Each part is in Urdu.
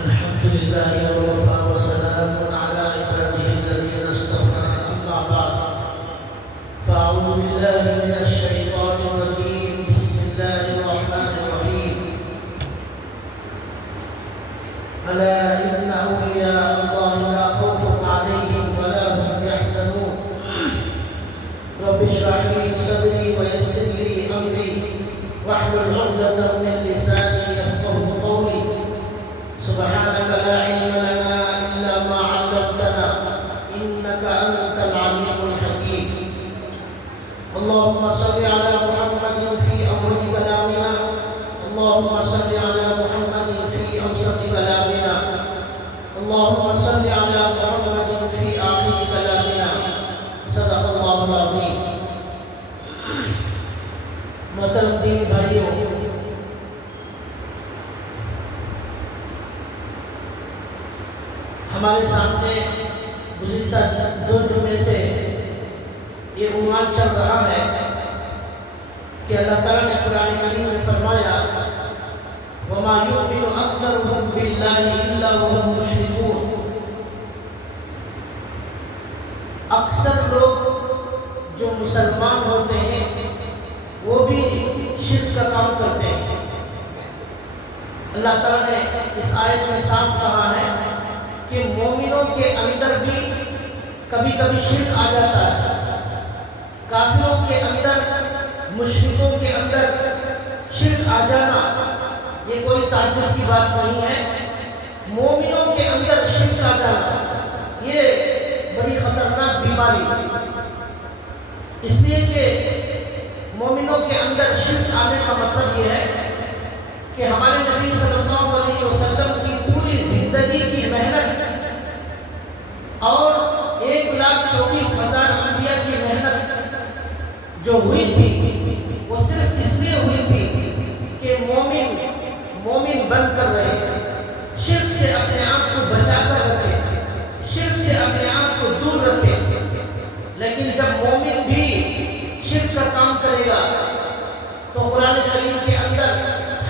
الحمد لله ووفى وسلام على عباده الذين اصطفى أما بعد فأعوذ بالله من الشيطان الرجيم بسم الله الرحمن الرحيم ألا إن أولياء الله لا خوف عليهم ولا هم يحزنون رب اشرح لي صدري ويسر لي أمري واحلل عقدة من لساني يفقهوا قولي سبحانك لا علم لنا إلا ما علمتنا إنك أنت العليم الحكيم اللهم صل على محمد في أول كلامنا اللهم صل على محمد في أوسط كلامنا اللهم صل على محمد في آخر كلامنا صدق الله العظيم محترم دینی بھائیوں، ہمارے سامنے گزشتہ دو جمعے سے یہ عنوان چل رہا ہے کہ اللہ تعالیٰ نے قرآن کریم میں فرمایا وَمَا يُؤْمِنُ أَكْثَرُهُم بِاللَّهِ إِلَّا وَهُمْ مُشْرِكُونَ۔ اکثر لوگ جو مسلمان ہوتے ہیں وہ بھی شرک کا کام کرتے ہیں۔ اللہ تعالیٰ نے اس آیت میں صاف کہا ہے کہ مومنوں کے اندر بھی کبھی کبھی شرک آ جاتا ہے، کافروں کے اندر، مشرکوں کے اندر شرک آ جانا یہ کوئی تعجب کی بات نہیں ہے۔ مومنوں کے اندر شرک آ جانا یہ بڑی خطرناک بیماری ہے، اس لیے کہ مومنوں کے اندر شرک آنے کا مطلب یہ ہے کہ ہمارے نبی صلی اللہ علیہ وسلم کی پوری زندگی کی محنت اور 1,24,000 انبیاء کی محنت جو ہوئی تھی وہ صرف اس لیے ہوئی تھی کہ مومن بن کر رہے، شرک سے اپنے آپ کو بچا کر رکھے، شرک سے اپنے آپ کو دور رکھے۔ لیکن جب مومن بھی شرک کا کام کرے گا تو قرآن کریم کے اندر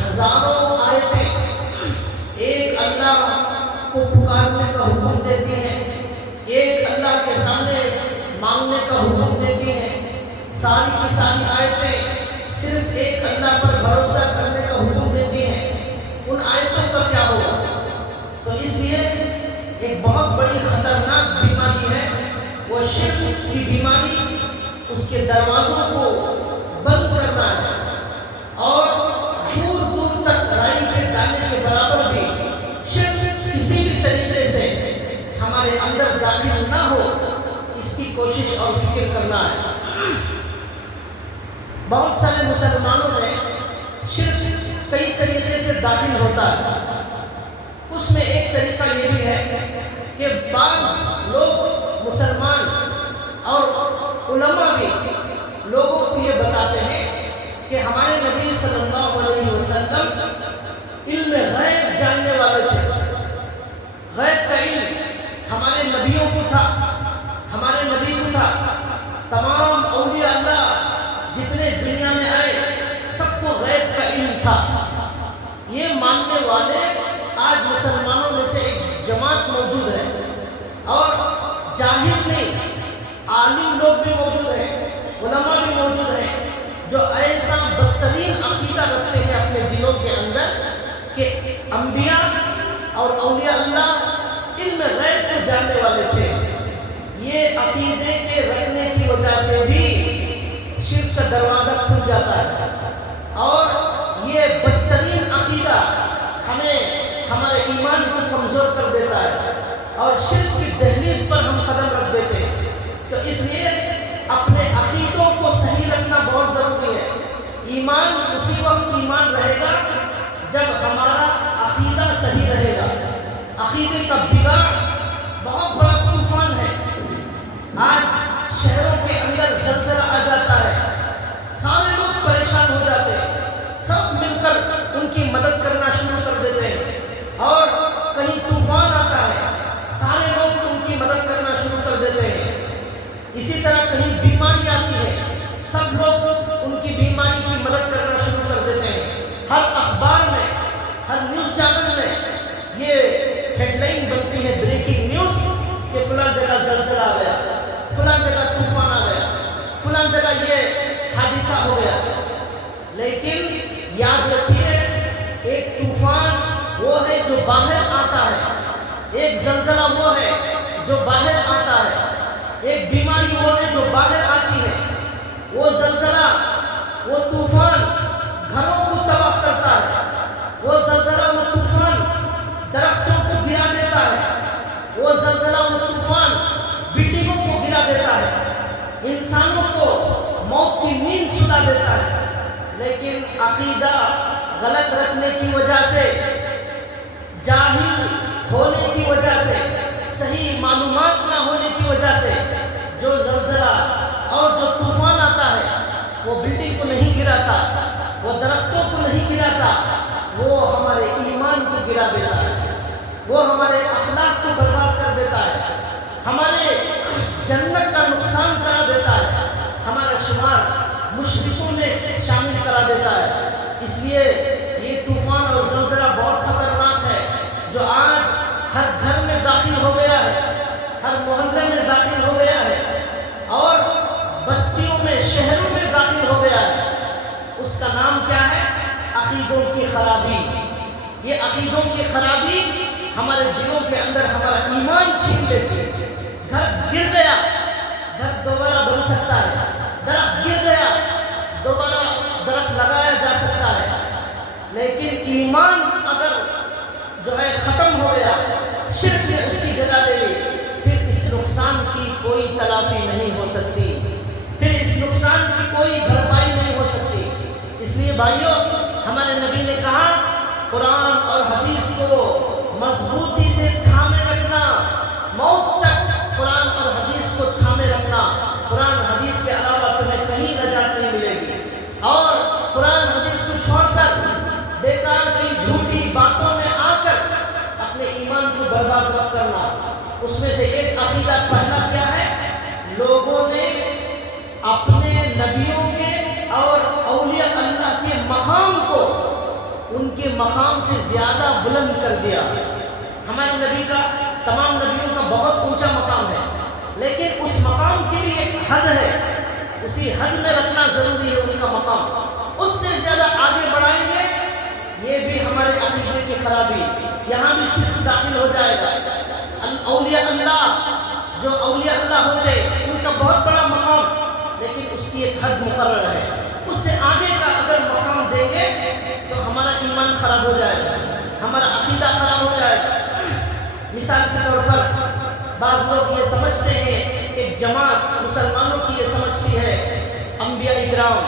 ہزاروں آیتیں ایک اللہ کو پکارنے کا حکم دیتی ہیں، ایک اللہ کے سامنے مانگنے کا حکم دیتی ہیں، ساری کی ساری آیتیں صرف ایک اللہ پر بھروسہ کرنے کا حکم دیتی ہیں۔ ان آیتوں کا کیا ہوگا؟ تو اس لیے ایک بہت بڑی خطرناک بیماری ہے وہ شرک کی بیماری، اس کے دروازوں کو بند کرنا ہے اور دور دور تک رائی کے دانے کے برابر بھی شرک کسی بھی طریقے سے ہمارے اندر داخل نہ ہو، اس کی کوشش اور فکر کرنا ہے۔ بہت سارے مسلمانوں میں شرک کئی طریقے سے داخل ہوتا ہے۔ اس میں ایک طریقہ یہ بھی ہے کہ بعض لوگ مسلمان اور علماء بھی لوگوں کو یہ بتاتے ہیں کہ ہمارے نبی صلی اللہ علیہ وسلم علم غیب جاننے والے تھے، غیب کا علم ہمارے نبیوں کو تھا، ہمارے نبی کو تھا، تمام اولیاء اللہ جتنے دنیا میں آئے سب کو غیب کا علم تھا۔ یہ ماننے والے آج مسلمانوں میں سے ایک جماعت موجود ہے، اور جاہل نہیں، عالم لوگ بھی موجود ہیں، علماء بھی موجود ہیں جو ایسا بدترین عقیدہ رکھتے ہیں اپنے دلوں کے اندر کہ انبیاء اور اولیاء اللہ علم غیب کو جاننے والے تھے۔ یہ عقیدے کے رکھنے کی وجہ سے بھی شرک کا دروازہ کھل جاتا ہے، اور یہ بدترین عقیدہ ہمیں ہمارے ایمان کو کمزور کر دیتا ہے اور شرک کی دہلیز پر ہم قدم رکھ دیتے ہیں۔ تو اس لیے اپنے عقیدوں کو صحیح رکھنا بہت ضروری ہے۔ ایمان اسی وقت ایمان رہے گا جب ہمارا عقیدہ صحیح رہے گا۔ عقیدے کا بگاڑ بہت بڑا طوفان ہے۔ آج شہروں کے اندر زلزلہ آ جاتا ہے، سارے لوگ پریشان ہو جاتے ہیں، سب مل کر ان کی مدد کرنا شروع کر دیتے ہیں، اور کہیں طوفان آتا ہے سارے لوگ ان کی مدد کرنا شروع کر دیتے ہیں۔ اسی طرح کہیں بیماری آتی ہے، سب لوگ ان کی بیماری کی مدد کرنا شروع کر دیتے ہیں۔ ہر اخبار میں، ہر نیوز چینل میں یہ جو باہر آتا ہے، ایک زلزلہ وہ ہے جو باہر آتا ہے، ایک بیماری وہ ہے جو باہر آتی ہے۔ وہ زلزلہ، وہ طوفان گھروں کو تباہ کرتا ہے، وہ زلزلہ، وہ طوفان درختوں کو گرا دیتا ہے، وہ زلزلہ، وہ طوفان بلڈنگوں کو گرا دیتا ہے، انسانوں کو موت کی نیند سلا دیتا ہے۔ لیکن عقیدہ غلط رکھنے کی وجہ سے، جاہل ہونے کی وجہ سے، صحیح معلومات نہ ہونے کی وجہ سے جو زلزلہ اور جو طوفان آتا ہے وہ بلڈنگ کو نہیں گراتا، وہ درختوں کو نہیں گراتا، وہ ہمارے ایمان کو گرا دیتا ہے، وہ ہمارے اخلاق کو برباد کر دیتا ہے، ہمارے جنت کا نقصان کرا دیتا ہے، ہمارا شمار مشرکوں میں شامل کرا دیتا ہے۔ اس لیے یہ طوفان اور زلزلہ بہت خطرناک ہے، جو آج ہر گھر میں داخل ہو گیا ہے، ہر محلے میں داخل ہو گیا ہے، اور بستیوں میں، شہروں میں داخل ہو گیا ہے۔ اس کا نام کیا ہے؟ عقیدوں کی خرابی۔ یہ عقیدوں کی خرابی ہمارے دلوں کے اندر ہمارا ایمان چھین لیتی ہے۔ گھر گر گیا، گھر دوبارہ بن سکتا ہے، درخت گر گیا، دوبارہ درخت لگایا جا سکتا ہے، لیکن ایمان اگر جو ہے ختم ہو گیا، شرک نے اس کی جگہ لے لی، پھر اس نقصان کی کوئی تلافی نہیں ہو سکتی، پھر اس نقصان کی کوئی بھرپائی نہیں ہو سکتی۔ اس لیے بھائیوں، ہمارے نبی نے کہا قرآن اور حدیث کو مضبوطی سے تھامے رکھنا، موت تک قرآن اور حدیث کو تھامے رکھنا۔ قرآن حدیث کے علاوہ تمہیں کہیں نجات نہیں ملے گی، اور قرآن حدیث کو چھوڑ کر بیکار کی جھوٹی باتوں میں آ کر اپنے ایمان کو برباد مت کرنا۔ اس میں سے ایک عقیدہ پہلا کیا ہے؟ لوگوں نے اپنے نبیوں کے اور اولیاء اللہ کے مقام کو ان کے مقام سے زیادہ بلند کر دیا۔ ہمارے نبی کا، تمام نبیوں کا بہت اونچا مقام ہے، لیکن اس مقام کی بھی ایک حد ہے، اسی حد میں رکھنا ضروری ہے ان کا مقام۔ اس سے زیادہ آگے بڑھائیں گے، یہ بھی ہمارے عقیدے کی خرابی، یہاں بھی شرک داخل ہو جائے گا۔ اولیاء اللہ، جو اولیاء اللہ ہوتے ان کا بہت بڑا مقام، لیکن اس کی ایک حد مقرر ہے، اس سے آگے کا اگر مقام دیں گے تو ہمارا ایمان خراب ہو جائے گا، ہمارا عقیدہ خراب ہو جائے گا۔ مثال کے طور پر بعض لوگ یہ سمجھتے ہیں، ایک جماعت مسلمانوں کی یہ سمجھتی ہے انبیاء اکرام،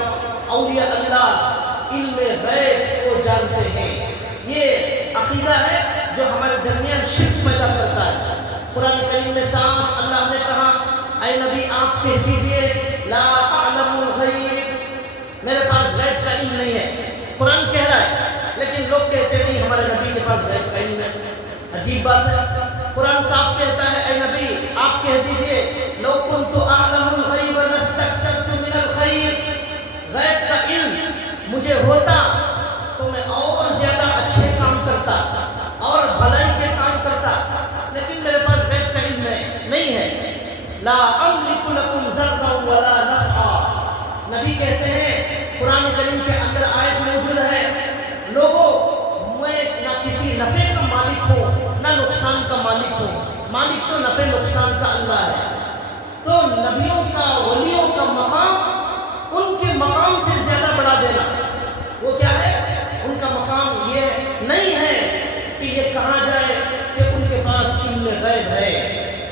اولیاء اللہ علم غیب کو جانتے ہیں۔ یہ عقیدہ ہے جو ہمارے درمیان شرک پیدا کرتا ہے۔ قرآن کریم میں صاف اللہ نے کہا، اے نبی آپ کہہ دیجئے لا اعلم الغیب، میرے پاس غیب کا علم نہیں ہے۔ قرآن کہہ رہا ہے، لیکن لوگ کہتے نہیں ہمارے نبی کے پاس غیب کا علم ہے۔ عجیب بات ہے، قرآن صاف کہتا ہے اے نبی آپ کہہ دیجئے لو کنت اعلم الغیب لاستکثرت من الخیر، غیب کا علم مجھے ہوتا تو میں اور زیادہ اچھے کام کرتا اور بھلائی کے کام کرتا، لیکن میرے پاس غیب کا علم نہیں ہے۔ لا املک لکم ضرا ولا نفعا، نبی کہتے ہیں، قرآن کریم کے اندر آیت موجود ہے، لوگوں میں نہ کسی نفع کا مالک ہوں نہ نقصان کا مالک ہوں، مالک تو نفع نقصان کا اللہ ہے۔ تو نبیوں کا، ولیوں کا مقام ان کے مقام سے زیادہ بڑھا دینا، وہ کیا ہے؟ ان کا مقام یہ نہیں ہے کہ یہ کہا جائے کہ ان کے پاس علم غیب ہے،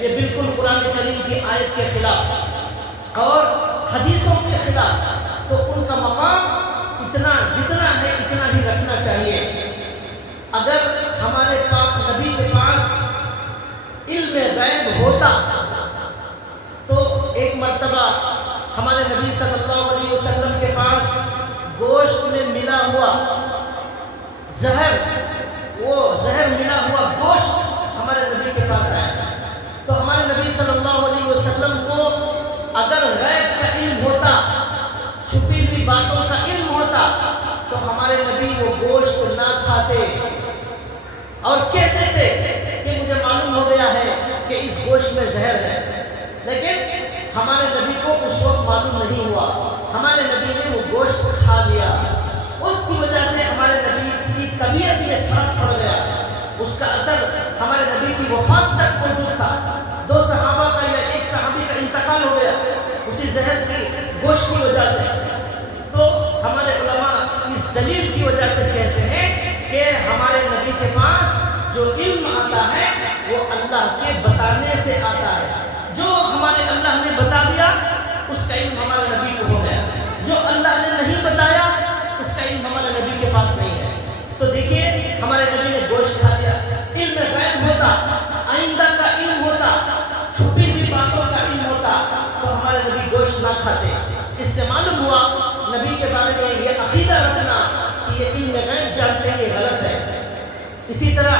یہ بالکل قرآن کریم کی آیت کے خلاف اور حدیثوں کے خلاف۔ تو ان کا مقام اتنا جتنا ہے اتنا ہی رکھنا چاہیے۔ اگر ہمارے پاک نبی کے پاس علم غیب ہوتا تو ایک مرتبہ ہمارے نبی صلی اللہ علیہ وسلم کے پاس گوشت میں ملا ہوا زہر، وہ زہر ملا ہوا گوشت ہمارے نبی کے پاس آیا، تو ہمارے نبی صلی اللہ علیہ وسلم کو اگر غیب کا علم ہوتا، چھپی ہوئی باتوں کا علم ہوتا، تو ہمارے نبی وہ گوشت نہ کھاتے اور کہتے تھے کہ مجھے معلوم ہو گیا ہے کہ اس گوشت میں زہر ہے، لیکن ہمارے نبی کو اس وقت معلوم نہیں ہوا، ہمارے نبی نے وہ گوشت کھا لیا۔ اس کی وجہ سے ہمارے نبی کی طبیعت میں فرق پڑ گیا، گوشت کی وجہ سے، تو ہمارے علماء اس دلیل کی وجہ سے کہتے ہیں کہ ہمارے نبی کے پاس جو علم آتا ہے وہ اللہ کے بتانے سے آتا ہے۔ جو ہمارے اللہ نے بتا دیا اس کا علم ہمارے نبی کو ہو گیا، جو اللہ نے نہیں بتایا اس کا علم ہمارے نبی کے پاس نہیں ہے۔ تو دیکھیے ہمارے نبی نے گوشت کھا لیا، علم غیب ہوتا، آئندہ کا علم ہوتا، چھپی ہوئی باتوں کا علم ہوتا تو ہمارے نبی گوشت نہ کھاتے۔ اس سے معلوم ہوا نبی کے بارے میں یہ عقیدہ رکھنا کہ یہ علم غیب جانتے ہیں یہ غلط ہے۔ اسی طرح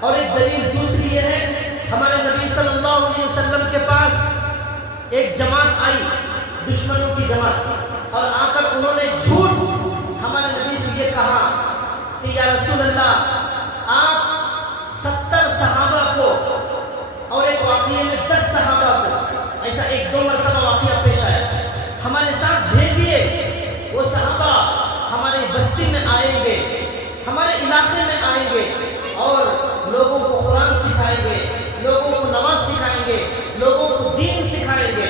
اور ایک دلیل دوسری یہ ہے، ہمارے نبی صلی اللہ علیہ وسلم کے پاس ایک جماعت آئی، دشمنوں کی جماعت، اور آ کر انہوں نے جھوٹ ہمارے نبی سے یہ کہا کہ یا رسول اللہ آپ 70 صحابہ کو اور ایک واقعے میں 10 صحابہ کو، ایسا ایک دو مرتبہ واقعہ پیش آیا، ہمارے ساتھ بھیجیے، وہ صحابہ ہماری بستی میں آئیں گے، ہمارے علاقے میں آئیں گے اور لوگوں کو قرآن سکھائیں گے، لوگوں کو نماز سکھائیں گے، لوگوں کو دین سکھائیں گے۔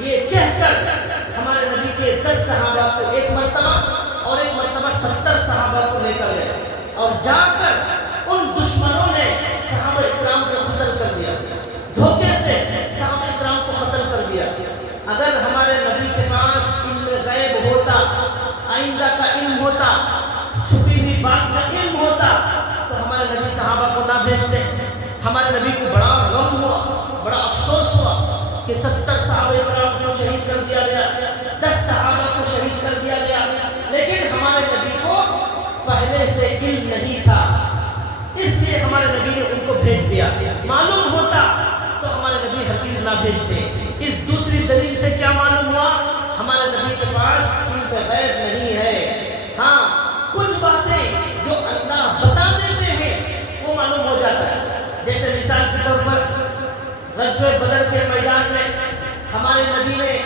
یہ کہہ کر ہمارے نبی کے 10 صحابہ کو ایک مرتبہ اور ایک مرتبہ 70 صحابہ کو لے کر گئے، اور جا کر ان دشمنوں نے صحابہ اکرام کو قتل کر دیا، دھوکے سے صحابہ اکرام کو قتل کر دیا۔ اگر ہمارے نبی کے پاس علم غیب ہوتا، آئندہ کا علم ہوتا، چھپی ہوئی بات کا علم ہوتا تو ہمارے نبی صحابہ کو نہ بھیجتے۔ ہمارے نبی کو بڑا غم ہوا، بڑا افسوس ہوا کہ 70 صحابہ اکرام کو شہید کر دیا گیا، 10 صحابہ کو شہید کر دیا گیا، لیکن ہمارے نبی کو پہلے سے علم نہیں تھا، اس لیے ہمارے نبی نے ان کو بھیج دیا۔ معلوم ہوتا تو ہمارے نبی ہرگز نہ بھیجتے۔ اس دوسری دلیل سے کیا معلوم ہوا؟ ہمارے نبی کے پاس علم غیب نہیں ہے۔ ہاں کچھ باتیں جو اللہ بتا دیتے ہیں وہ معلوم ہو جاتا ہے، جیسے مثال کے طور پر غزوہ بدر کے میدان میں ہمارے نبی نے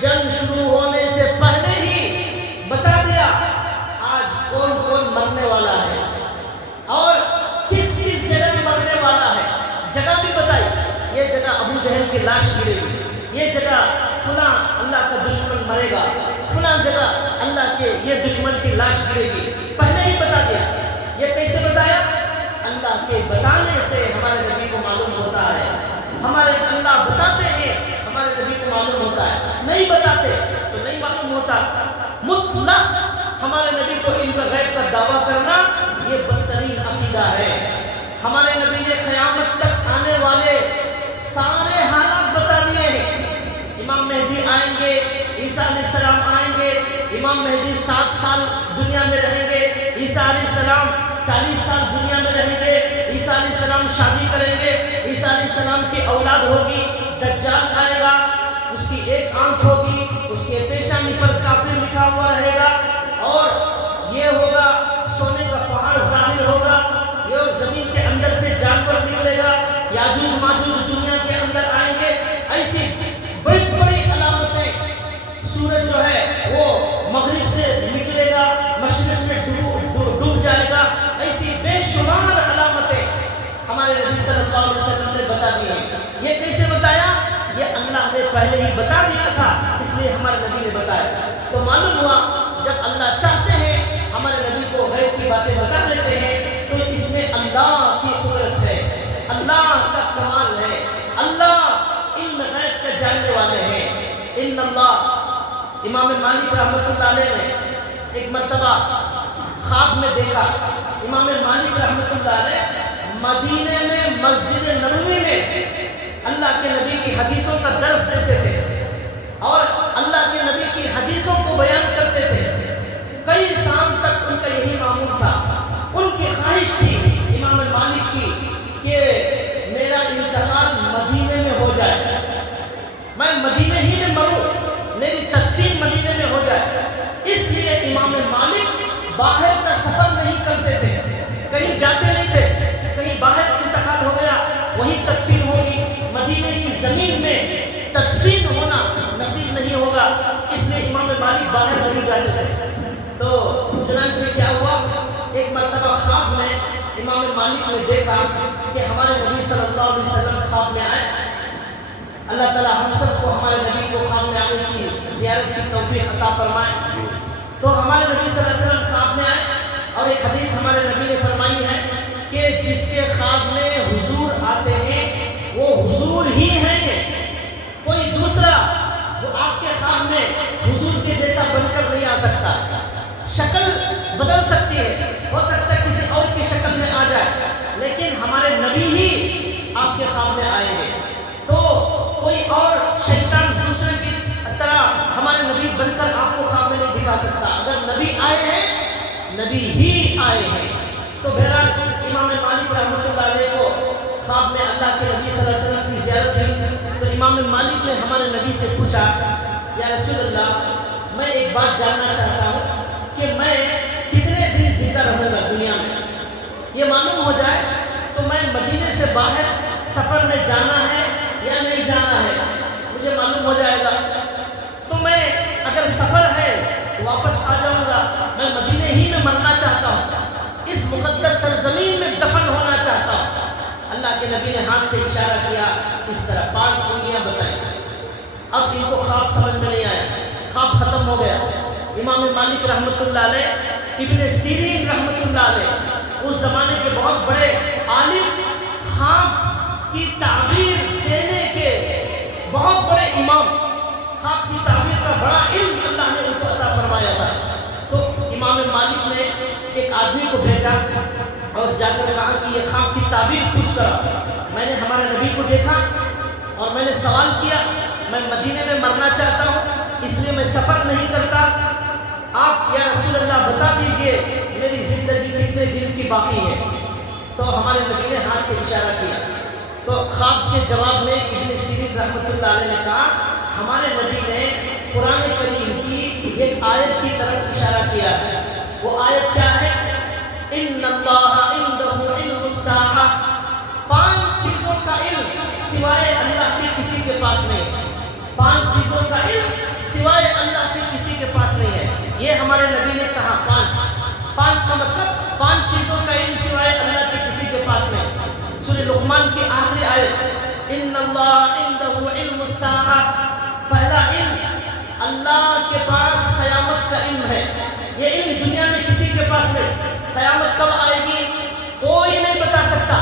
جنگ شروع ہونے سے پہلے ہی بتا دیا آج کون کون مرنے والا ہے اور کس کس جگہ مرنے والا ہے، جگہ بھی بتائی، یہ جگہ ابو جہل کی لاش گرے گی، یہ جگہ فلاں اللہ کا دشمن مرے گا، فلاں جگہ اللہ کے یہ دشمن کی لاش گرے گی، پہلے ہی بتا دیا۔ یہ کیسے بتایا؟ اللہ کے بتانے سے ہمارے نبی کو معلوم ہوتا ہے، ہمارے اللہ بتاتے ہیں ہمارے نبی کو معلوم ہوتا ہے، نہیں بتاتے تو نہیں معلوم ہوتا۔ مطلق ہمارے نبی کو علم غیب کا دعویٰ کرنا یہ بدترین عقیدہ ہے۔ ہمارے نبی نے قیامت تک آنے والے سارے حالات بتا دیے ہیں، امام مہدی آئیں گے، عیسیٰ علیہ السلام آئیں گے، امام مہدی 7 سال دنیا میں رہیں گے، عیسیٰ علیہ السلام 40 سال دنیا میں رہیں گے، عیسیٰ علیہ السلام شادی کریں گے، عیسیٰ علیہ السلام کی اولاد ہوگی، دجال آئے گا، اس کی ایک آنکھ ہوگی، اس کے پیشانی پر کافر لکھا ہوا رہے گا، اور یہ ہوگا سونے کا پہاڑ ظاہر ہوگا، یہ زمین کے اندر سے جانور نکلے گا، یاجوج ماجوج دنیا کے اندر آئیں گے۔ ایسی بڑی بڑی علامتیں، سورج جو ہے وہ مغرب سے نکلے گا، مشرق میں ڈوب جائے گا، ایسی بے شمار علامتیں ہمارے نبی صلی اللہ علیہ وسلم نے بتا دی ہیں۔ یہ کیسے بتایا؟ یہ اللہ نے پہلے ہی بتا دیا تھا، اس لیے ہمارے نبی نے بتایا۔ تو معلوم ہوا جب اللہ چاہتے ہیں ہمارے نبی کو غیب کی باتیں بتا دیتے ہیں تو اس میں اللہ کی قدرت ہے، اللہ کا کمال ہے، اللہ علم غیب کے جاننے والے ہیں۔ ان اللہ، امام مالک رحمۃ اللہ علیہ نے ایک مرتبہ خواب میں دیکھا، امام مالک رحمۃ اللہ علیہ مدینے میں مسجد نبوی میں اللہ کے نبی کی حدیثوں کا درس دیتے تھے اور اللہ کے نبی کی حدیثوں کو بیان کرتے تھے۔ کئی سال تک ان کا یہی معمول تھا، ان کی خواہش تھی امام مالک کی کہ میرا انتقال مدینے میں ہو جائے، میں مدینے ہی میں مروں، میری تدفین مدینے میں ہو جائے۔ اس لیے امام مالک باہر کا سفر نہیں کرتے تھے، کہیں جاتے نہیں تھے، کہیں باہر انتقال ہو گیا وہی تدفین ہوگی، مدینے کی زمین میں تدفین ہونا نصیب نہیں ہوگا، اس لیے امام مالک باہر نہیں جاتے تھے۔ تو چنانچہ کیا ہوا، ایک مرتبہ خواب میں امام مالک نے دیکھا کہ ہمارے نبی صلی اللہ علیہ وسلم خواب میں آئے۔ اللہ تعالیٰ ہم سب کو ہمارے نبی کو خواب میں آنے کی زیارت کی توفیق عطا فرمائے۔ تو ہمارے نبی صلی اللہ علیہ وسلم خواب میں آئے، اور ایک حدیث ہمارے نبی نے فرمائی ہے کہ جس کے خواب میں حضور آتے ہیں وہ حضور ہی ہیں، کوئی دوسرا وہ آپ کے خواب میں حضور کے جیسا بن کر نہیں آ سکتا۔ شکل بدل سکتی ہے، ہو سکتا ہے کسی اور کی شکل میں آ جائے، لیکن ہمارے نبی ہی آپ کے خواب میں آئیں گے۔ تو کوئی اور شیطان دوسرے کی طرح ہمارے نبی بن کر آپ کو خواب میں نہیں دکھا سکتا۔ اگر نبی آئے ہیں، نبی ہی آئے ہیں۔ تو بہرحال امام مالک رحمۃ اللہ علیہ کو خواب میں اللہ کے نبی صلی اللہ علیہ وسلم کی زیارت ہوئی، تو امام مالک نے ہمارے نبی سے پوچھا، یا رسول اللہ میں ایک بات جاننا چاہتا ہوں کہ میں کتنے دن زندہ رہوں گا دنیا میں، یہ معلوم ہو جائے تو میں مدینے سے باہر سفر میں جانا ہے یا نہیں جانا ہے، مجھے معلوم ہو جائے گا۔ تو میں اگر سفر ہے تو واپس آ جاؤں گا، میں مدینے ہی میں مرنا چاہتا ہوں، اس مقدس سرزمین میں دفن ہونا چاہتا ہوں۔ اللہ کے نبی نے ہاتھ سے اشارہ کیا، اس طرح 5 انگلیاں بتائی۔ اب ان کو خواب سمجھ میں نہیں آیا، خواب ختم ہو گیا۔ امام مالک رحمۃ اللہ علیہ، ابن سیرین رحمۃ اللہ علیہ، اس زمانے کے بہت بڑے عالم، خواب کی تعبیر دینے کے بہت بڑے امام، خواب کی تعبیر کا بڑا علم اللہ نے ان کو عطا فرمایا تھا۔ تو امام مالک نے ایک آدمی کو بھیجا اور جا کر کہا کہ یہ خواب کی تعبیر پوچھ کر، میں نے ہمارے نبی کو دیکھا اور میں نے سوال کیا، میں مدینے میں مرنا چاہتا ہوں، اس لیے میں سفر نہیں کرتا، آپ یا رسول اللہ بتا دیجئے میری زندگی کتنے دن کی باقی ہے۔ تو ہمارے نبی نے ہاتھ سے اشارہ کیا، تو خواب کے جواب میں ابن سیرین رحمۃ اللہ علیہ نے کہا، ہمارے نبی نے قرآن کریم کی ایک آیت کی طرف اشارہ کیا ہے، وہ آیت کیا ہے؟ ان اللہ عنده علم الساعہ، 5 چیزوں کا علم سوائے اللہ کے کسی کے پاس نہیں ہے، 5 چیزوں کا علم سوائے اللہ کے کسی کے پاس نہیں ہے۔ یہ ہمارے نبی نے کہا 5 کا مطلب 5 چیزوں کا علم سوائے اللہ کے کسی کے پاس نہیں۔ سورہ لقمان کی آخری آیت، ان اللہ عنده علم الساعہ، پہلا علم اللہ کے پاس قیامت کا علم ہے، یہ علم دنیا میں کسی کے پاس نہیں۔ قیامت کب آئے گی کوئی نہیں بتا سکتا۔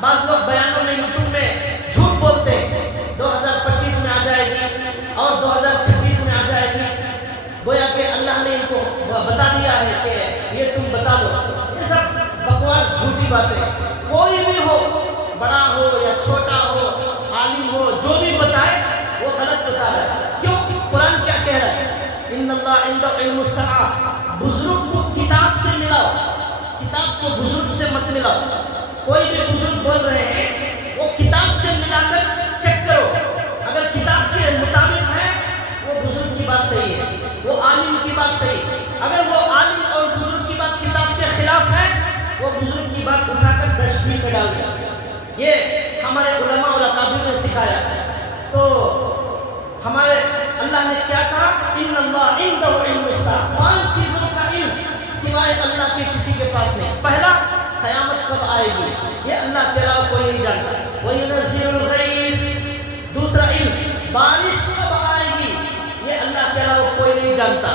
بعض لوگ بیانوں میں یوٹیوب میں جھوٹ بولتے ہیں، 2025 میں آ جائے گی اور 2026 میں آ جائے گی، گویا کہ اللہ نے ان کو بتا دیا ہے کہ یہ تم بتا دو۔ یہ سب بکواس جھوٹی باتیں، کوئی بھی ہو، بڑا ہو یا چھوٹا ہو، عالم ہو، جو بھی بتائے وہ غلط بتا رہا ہے۔ کیوں؟ قرآن کیا کہہ رہا ہے؟ ان اللہ عنده علم الساعہ، بزرگ کو کتاب سے ملاؤ، کتاب کو بزرگ سے مت ملاؤ۔ کوئی بھی بزرگ بول رہے ہیں وہ کتاب سے ملا کر چیک کرو، اگر کتاب کے مطابق ہے وہ بزرگ کی بات صحیح ہے، وہ عالم کی بات صحیح ہے۔ اگر وہ عالم اور بزرگ کی بات کتاب کے خلاف ہے، وہ بزرگ کی بات اٹھا کر ڈسٹ بن میں ڈال دیا۔ یہ ہمارے علماء اور اکابر نے سکھایا۔ تو ہمارے اللہ نے کیا کہا؟ ان اللہ عنده علم الساعہ، 5 چیزوں کا علم سوائے اللہ کے کسی کے پاس نہیں۔ پہلا، قیامت کب آئے گی یہ اللہ کے علاوہ کوئی نہیں جانتا۔ وَيُنَزِّلُ الْغَيْثَ، دوسرا علم بارش کب آئے گی یہ اللہ کے علاوہ کوئی نہیں جانتا۔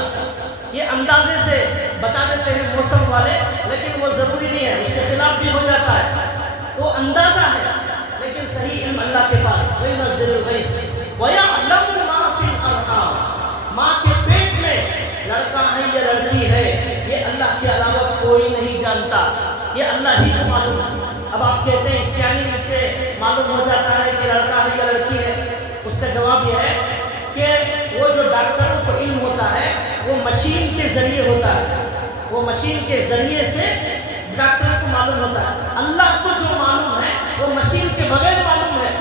یہ اندازے سے بتا دیتے ہیں موسم والے، لیکن وہ ضروری نہیں ہے، اس کے خلاف بھی ہو جاتا ہے، وہ اندازہ ہے، لیکن صحیح علم اللہ کے پاس۔ وَيُنَزِّلُ الْغَيْثَ وَيَعْلَمُ مَا فِي الْأَرْحَامِ، ماں کے پیٹ میں لڑکا ہے یا لڑکی ہے یہ اللہ کے علاوہ کوئی نہیں جانتا، یہ اللہ ہی کو معلوم ہے۔ اب آپ کہتے ہیں اسکیننگ سے معلوم ہو جاتا ہے کہ لڑکا ہے یا لڑکی ہے، اس کا جواب یہ ہے کہ وہ جو ڈاکٹروں کو علم ہوتا ہے وہ مشین کے ذریعے ہوتا ہے، وہ مشین کے ذریعے سے ڈاکٹروں کو معلوم ہوتا ہے۔ اللہ کو جو معلوم ہے وہ مشین کے بغیر معلوم ہے۔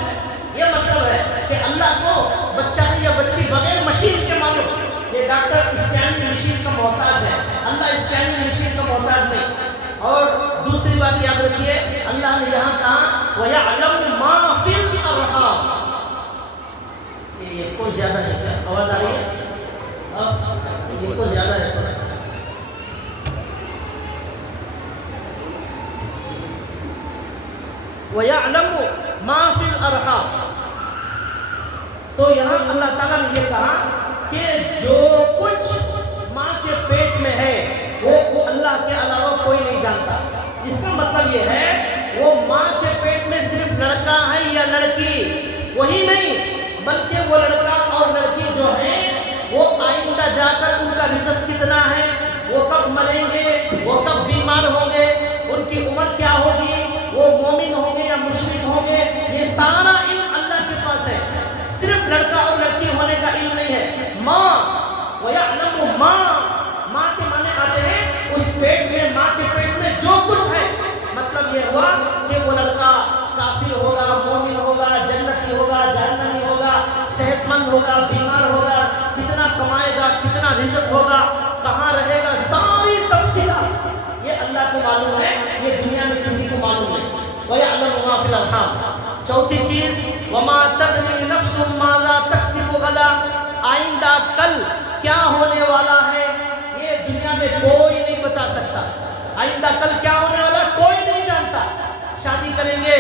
یہ مطلب ہے کہ اللہ کو بچہ ہے یا بچی بغیر مشین کے معلوم۔ یہ ڈاکٹر اسکیننگ مشین کا محتاج ہے، اللہ اسکیننگ مشین کا محتاج نہیں۔ اور دوسری بات یاد رکھیے، اللہ نے یہاں کہا وَيَعْلَمُ مَا فِي الْأَرْحَامِ، یہ کوئی زیادہ ہے کیا؟ آواز آ رہی ہے؟ اب یہ کوئی زیادہ ہے تو وَيَعْلَمُ مَا فِي الْأَرْحَامِ، تو یہاں اللہ تعالیٰ نے یہ کہا کہ جو کچھ ماں کے پیٹ میں ہے وہ اللہ کے علاوہ کوئی نہیں جانتا۔ اس کا مطلب یہ ہے وہ ماں کے پیٹ میں صرف لڑکا ہے یا لڑکی وہی نہیں، بلکہ وہ لڑکا اور لڑکی جو ہے وہ آئندہ جا کر ان کا رزق کتنا ہے، وہ کب مریں گے، وہ کب بیمار ہوں گے، ان کی عمر کیا ہوگی، وہ مومن ہوں گے یا مشرک ہوں گے، یہ سارا علم اللہ کے پاس ہے۔ صرف لڑکا اور لڑکی ہونے کا علم نہیں ہے۔ ماں وَيَعْلَمُ ماں کے معنی آتے ہیں اس پیٹ میں، ماں کے پیٹ میں جو کچھ ہے۔ مطلب یہ ہوا کہ وہ لڑکا کافر ہوگا، مومن ہوگا، جنتی ہوگا، جہنمی ہوگا، صحت مند ہوگا، بیمار ہوگا، کتنا کمائے گا، کتنا رزق ہوگا، کہاں رہے گا، ساری تفصیلات یہ اللہ کو معلوم ہے، یہ دنیا میں کسی کو معلوم نہیں۔ وَيَعْلَمُ مَا فِي الْأَرْحَامِ۔ چوتھی چیز وَمَا تَدْرِي نَفْسٌ مَاذَا تَكْسِبُ غَدًا۔ آئندہ کل کیا ہونے والا ہے یہ دنیا میں کوئی نہیں بتا سکتا۔ آئندہ کل کیا ہونے والا کوئی نہیں جانتا۔ شادی کریں گے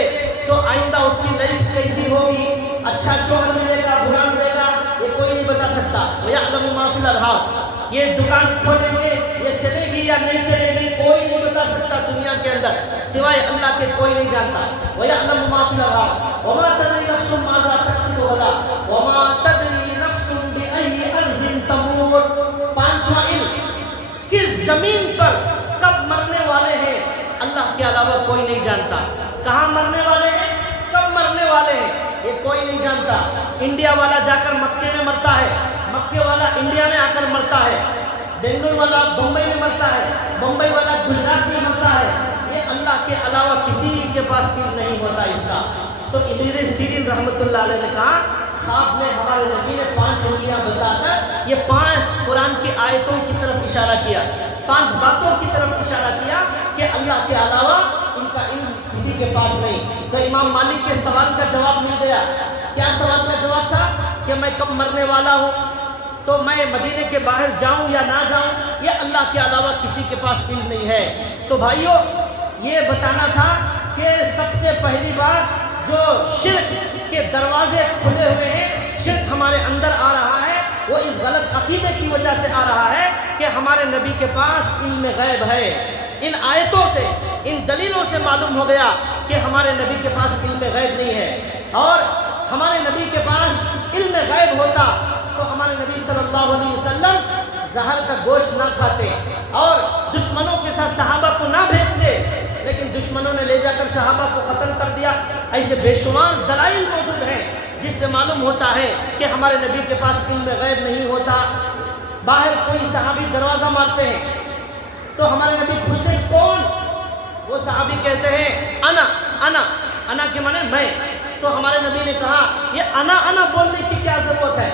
تو آئندہ اس کی لائف کیسی ہوگی، اچھا شوہر ملے گا، برا ملے گا، یہ کوئی نہیں بتا سکتا۔ وَيَعْلَمُ مَا فِي الْأَرْحَامِ۔ یہ دکان کھولیں گے یہ چلے گی یا نہیں چلے گی کوئی نہیں بتا سکتا دنیا کے اندر سوائے اللہ کے، کوئی نہیں جانتا۔ وَيَعْلَمُ مَا فِي الْأَرْحَامِ وَمَا تَدْرِي نَفْسٌ مَاذَا تَكْسِبُ غَدًا وَمَا تَدْرِي نَفْسٌ بِأَيِّ أَرْضٍ تَمُوتُ۔ پانچواں علم، کس زمین پر کب مرنے والے ہیں اللہ کے علاوہ کوئی نہیں جانتا۔ کہاں مرنے والے ہیں، کب مرنے والے ہیں یہ کوئی نہیں جانتا۔ انڈیا والا جا کر مکے میں مرتا ہے، مکے والا انڈیا میں آ کر مرتا ہے، بنگلور والا بمبئی میں مرتا ہے، بمبئی والا گجرات میں مرتا ہے، یہ اللہ کے علاوہ کسی کے پاس علم نہیں ہوتا اس کا۔ تو ابن سیرین رحمۃ اللہ علیہ نے کہا خواب میں ہمارے نبی نے 5 انگلیاں بتا کر یہ 5 قرآن کی آیتوں کی طرف اشارہ کیا، 5 باتوں کی طرف اشارہ کیا کہ اللہ کے علاوہ ان کا علم کسی کے پاس نہیں۔ تو امام مالک کے سوال کا جواب مل گیا۔ کیا سوال کا جواب تھا کہ میں کب مرنے والا ہوں، تو میں مدینے کے باہر جاؤں یا نہ جاؤں یہ اللہ کے علاوہ کسی کے پاس علم نہیں ہے۔ تو بھائیوں یہ بتانا تھا کہ سب سے پہلی بات جو شرک کے دروازے کھلے ہوئے ہیں، شرک ہمارے اندر آ رہا ہے، وہ اس غلط عقیدے کی وجہ سے آ رہا ہے کہ ہمارے نبی کے پاس علم غیب ہے۔ ان آیتوں سے، ان دلیلوں سے معلوم ہو گیا کہ ہمارے نبی کے پاس علم غیب نہیں ہے۔ اور ہمارے نبی کے پاس علم غیب ہوتا تو ہمارے نبی صلی اللہ علیہ وسلم زہر کا گوشت نہ کھاتے اور دشمنوں کے ساتھ صحابہ کو نہ بھیجتے، لیکن دشمنوں نے لے جا کر صحابہ کو قتل کر دیا۔ ایسے بے شمار دلائل موجود ہیں جس سے معلوم ہوتا ہے کہ ہمارے نبی کے پاس علم غیب نہیں ہوتا۔ باہر کوئی صحابی دروازہ مارتے ہیں تو ہمارے نبی پوچھتے ہیں کون، وہ صحابی کہتے ہیں انا انا، انا کے معنی میں۔ تو ہمارے نبی نے کہا یہ انا انا بولنے کی کیا ضرورت ہے،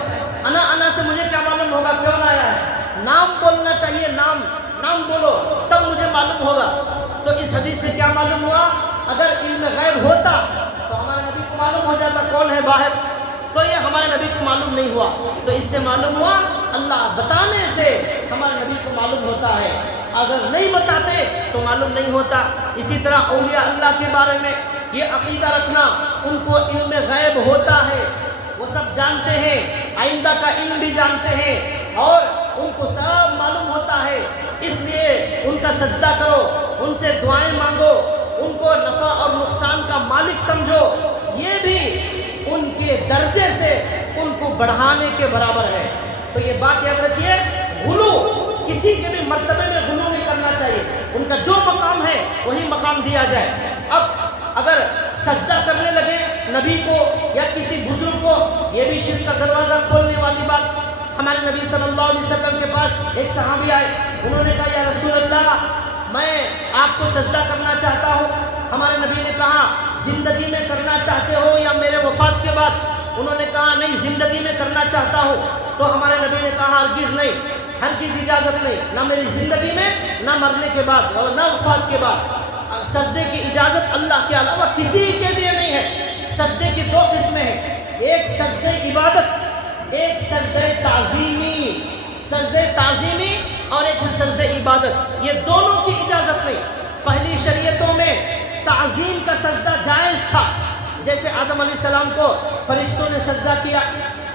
انا انا سے مجھے کیا معلوم ہوگا کون آیا ہے، نام بولنا چاہیے، نام نام بولو تب مجھے معلوم ہوگا۔ تو اس حدیث سے کیا معلوم ہوا، اگر علم غیب ہوتا تو ہمارے نبی کو معلوم ہو جاتا کون ہے باہر، تو یہ ہمارے نبی کو معلوم نہیں ہوا۔ تو اس سے معلوم ہوا اللہ بتانے سے ہمارے نبی کو معلوم ہوتا ہے، اگر نہیں بتاتے تو معلوم نہیں ہوتا۔ اسی طرح اولیاء اللہ کے بارے میں یہ عقیدہ رکھنا، ان کو علم غیب ہوتا ہے، وہ سب جانتے ہیں، آئندہ کا علم بھی جانتے ہیں اور ان کو سب معلوم ہوتا ہے، اس لیے ان کا سجدہ کرو، ان سے دعائیں مانگو، ان کو نفع اور نقصان کا مالک سمجھو، یہ بھی ان کے درجے سے ان کو بڑھانے کے برابر ہے۔ تو یہ بات یاد رکھیے، غلو کسی کے بھی مرتبے میں غلو نہیں کرنا چاہیے، ان کا جو مقام ہے وہی مقام دیا جائے۔ اب اگر سجدہ کرنے لگے نبی کو یا کسی بزرگ کو، یہ بھی شرک کا دروازہ کھولنے والی بات۔ ہمارے نبی صلی اللہ علیہ وسلم کے پاس ایک صحابی آئے، انہوں نے کہا یا رسول اللہ میں آپ کو سجدہ کرنا چاہتا ہوں۔ ہمارے نبی نے کہا زندگی میں کرنا چاہتے ہو یا میرے وفات کے بعد؟ انہوں نے کہا نہیں زندگی میں کرنا چاہتا ہوں۔ تو ہمارے نبی نے کہا ہرگز نہیں، ہرگز اجازت نہیں، نہ میری زندگی میں، نہ مرنے کے بعد اور نہ وفات کے بعد۔ سجدے کی اجازت اللہ کے علاوہ کسی کے لیے نہیں ہے۔ سجدے کی 2 قسمیں ہیں، ایک سجدے عبادت، ایک سجدے تعظیمی، سجدے تعظیمی اور ایک سجدے عبادت، یہ دونوں کی اجازت نہیں۔ پہلی شریعتوں میں تعظیم کا سجدہ جائز تھا، جیسے آدم علیہ السلام کو فرشتوں نے سجدہ کیا،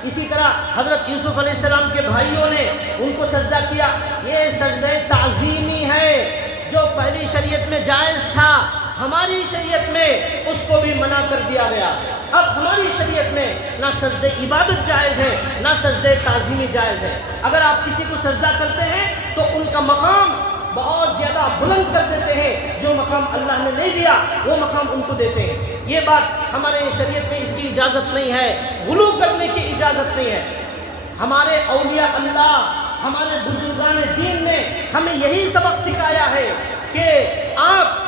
اسی طرح حضرت یوسف علیہ السلام کے بھائیوں نے ان کو سجدہ کیا. یہ سجدہ تعظیمی ہے جو پہلی شریعت میں جائز تھا، ہماری شریعت میں اس کو بھی منع کر دیا گیا. اب ہماری شریعت میں نہ سجدہ عبادت جائز ہے نہ سجدہ تعظیمی جائز ہے. اگر آپ کسی کو سجدہ کرتے ہیں تو ان کا مقام بہت زیادہ بلند کر دیتے ہیں. جو مقام اللہ نے نہیں دیا وہ مقام ان کو دیتے ہیں. یہ بات ہمارے شریعت میں اس کی اجازت نہیں ہے، غلو کرنے کی اجازت نہیں ہے. ہمارے اولیاء اللہ، ہمارے بزرگان دین نے ہمیں یہی سبق سکھایا ہے کہ آپ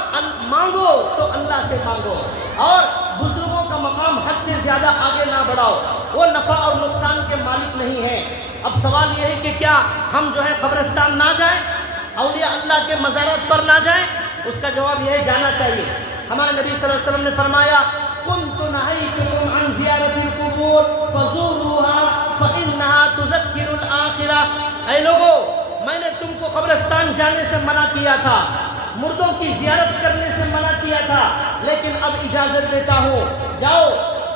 مانگو تو اللہ سے مانگو، اور بزرگوں کا مقام حد سے زیادہ آگے نہ بڑھاؤ. وہ نفع اور نقصان کے مالک نہیں ہیں. اب سوال یہ ہے کہ کیا ہم جو ہے قبرستان نہ جائیں، اولیاء اللہ کے مزارات پر نہ جائیں؟ اس کا جواب یہ ہے جانا چاہیے. ہمارے نبی صلی اللہ علیہ وسلم نے فرمایا كنت نهيتكم عن زيارة القبور فزوروها فإنها تذكر الآخرة. اے لوگو، میں نے تم کو قبرستان جانے سے منع کیا تھا، مردوں کی زیارت کرنے سے منع کیا تھا، لیکن اب اجازت دیتا ہوں، جاؤ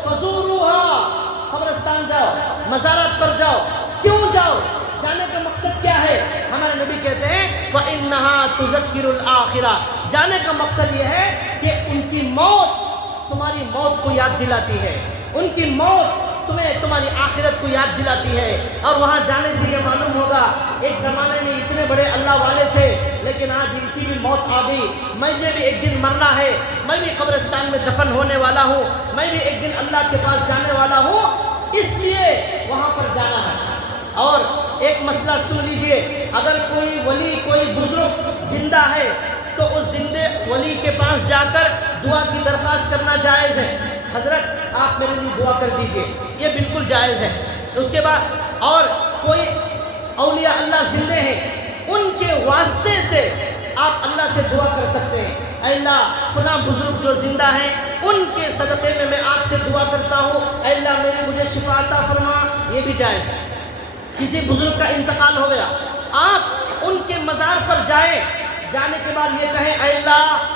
فزوروها، قبرستان جاؤ، مزارات پر جاؤ. کیوں جاؤ؟ جانے کا مقصد کیا ہے؟ ہمارے نبی کہتے ہیں فَإِنَّهَا تُذَكِّرُ الْآخِرَةَ. جانے کا مقصد یہ ہے کہ ان کی موت تمہاری موت کو یاد دلاتی ہے، ان کی موت تمہیں تمہاری آخرت کو یاد دلاتی ہے. اور وہاں جانے سے یہ معلوم ہوگا ایک زمانے میں اتنے بڑے اللہ والے تھے لیکن آج ان کی بھی موت آ گئی. مجھے بھی ایک دن مرنا ہے، میں بھی قبرستان میں دفن ہونے والا ہوں، میں بھی ایک دن اللہ کے پاس جانے والا ہوں، اس لیے وہاں پر جانا ہے. اور ایک مسئلہ سن لیجئے، اگر کوئی ولی، کوئی بزرگ زندہ ہے تو اس زندے ولی کے پاس جا کر دعا کی درخواست کرنا جائز ہے. حضرت آپ میرے لیے دعا کر دیجئے، یہ بالکل جائز ہے. اس کے بعد اور کوئی اولیاء اللہ زندے ہیں، ان کے واسطے سے آپ اللہ سے دعا کر سکتے ہیں. اے اللہ فلاں بزرگ جو زندہ ہیں ان کے صدقے میں آپ سے دعا کرتا ہوں، اے اللہ مجھے شفا عطا فرما. یہ بھی جائز ہے. کسی بزرگ کا انتقال ہو گیا، آپ ان کے مزار پر جائیں، جانے کے بعد یہ کہیں اے اللہ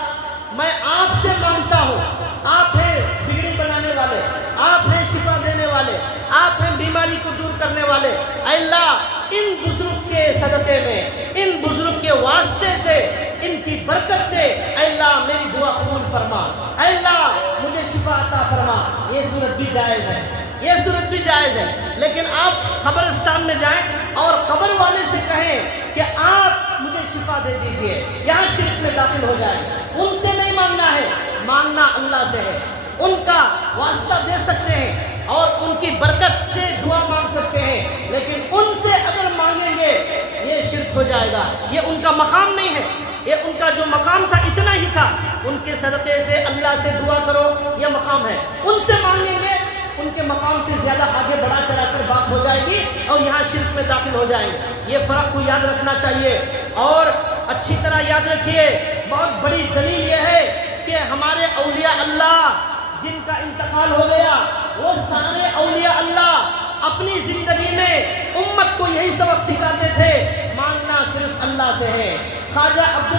میں آپ سے مانگتا ہوں، آپ ہیں بگڑی بنانے والے، آپ ہیں شفا دینے والے، آپ ہیں بیماری کو دور کرنے والے. اے اللہ ان بزرگ کے صدقے میں، ان بزرگ کے واسطے سے، ان کی برکت سے اے اللہ میری دعا قبول فرما، اے اللہ مجھے شفا عطا فرما. یہ صورت بھی جائز ہے، یہ صورت بھی جائز ہے. لیکن آپ قبرستان میں جائیں اور قبر والے سے کہیں کہ آپ مجھے شفا دے دیجئے، یہاں شرک میں داخل ہو جائیں. ان سے نہیں مانگنا ہے، مانگنا اللہ سے ہے. ان کا واسطہ دے سکتے ہیں اور ان کی برکت سے دعا مانگ سکتے ہیں، لیکن ان سے اگر مانگیں گے یہ شرک ہو جائے گا. یہ ان کا مقام نہیں ہے. یہ ان کا جو مقام تھا اتنا ہی تھا، ان کے صدقے سے اللہ سے دعا کرو یہ مقام ہے. ان سے مانگیں گے ان کے مقام سے زیادہ آگے بڑھا چڑھا کر بات ہو جائے گی اور یہاں شرک میں داخل ہو جائیں گے. یہ فرق کو یاد رکھنا چاہیے. اور اچھی طرح یاد رکھیے، بہت بڑی دلیل یہ ہے کہ ہمارے اولیاء اللہ جن کا انتقال ہو گیا، وہ سارے اولیاء اللہ اپنی زندگی میں امت کو یہی سبق سکھاتے تھے، مانگنا صرف اللہ سے ہے. خواجہ عبد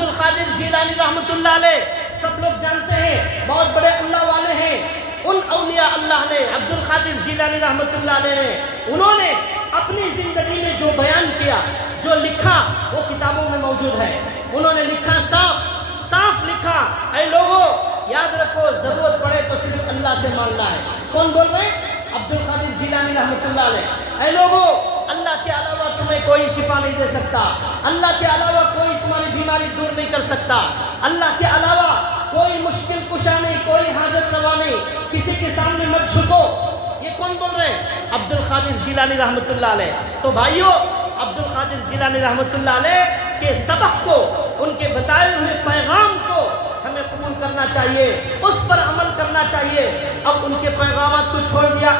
القادر جیلانی رحمۃ اللہ علیہ سب لوگ جانتے ہیں، بہت بڑے اللہ والے ہیں. ان اولیاء اللہ نے، عبد القادر جیلانی رحمۃ اللہ علیہ نے، انہوں نے اپنی زندگی میں جو بیان کیا، جو لکھا، وہ کتابوں میں موجود ہے. انہوں نے لکھا، صاف لکھا، اے لوگوں یاد رکھو ضرورت پڑے تو صرف اللہ سے مانگنا ہے. کون بول رہے ہیں؟ عبد القادر جیلانی رحمۃ اللہ علیہ. اے لوگوں اللہ کے علاوہ تمہیں کوئی شفا نہیں دے سکتا، اللہ کے علاوہ کوئی تمہاری بیماری دور نہیں کر سکتا، اللہ کے علاوہ کوئی مشکل کشا نہیں، کوئی حاجت روا نہیں، کسی کے سامنے مت جھکو. یہ کون بول رہے ہیں؟ عبد القادر جیلانی رحمۃ اللہ علیہ. تو بھائیو، عبد القادر جیلانی رحمۃ اللہ علیہ کے سبق کو، ان کے بتائے ہوئے پیغام کو ہمیں قبول کرنا چاہیے، اس پر عمل کرنا چاہیے. اب ان کے پیغامات کو چھوڑ دیا،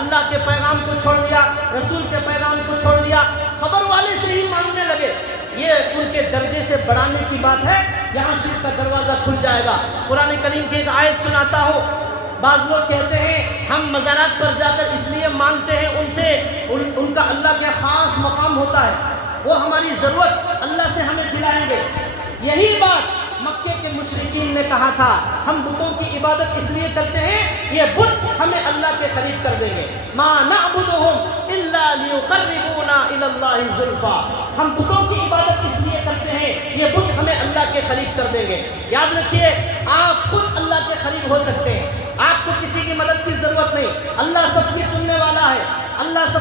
اللہ کے پیغام کو چھوڑ دیا، رسول کے پیغام کو چھوڑ دیا، خبر والے سے ہی مانگنے لگے. یہ ان کے درجے سے بڑھانے کی بات ہے. یہاں شرک کا دروازہ کھل جائے گا. قرآن کریم کی ایک آیت سناتا ہوں. بعض لوگ کہتے ہیں ہم مزارات پر جا کر اس لیے مانگتے ہیں ان سے، ان کا اللہ کا خاص مقام ہوتا ہے، وہ ہماری ضرورت اللہ سے ہمیں دلائیں گے. یہی بات مکے کے مشرکین نے کہا تھا ہم بتوں کی عبادت اس لیے کرتے ہیں یہ بت ہمیں اللہ کے قریب کر دیں گے، ما نعبدهم الا ليقربونا الى الله زلفا، ہم بتوں کی عبادت اس لیے کرتے ہیں یہ بت ہمیں اللہ کے قریب کر دیں گے۔ یاد رکھیے آپ خود اللہ کے قریب ہو سکتے ہیں، آپ کو کسی کی مدد کی ضرورت نہیں، اللہ سب کی سننے والا ہے، اللہ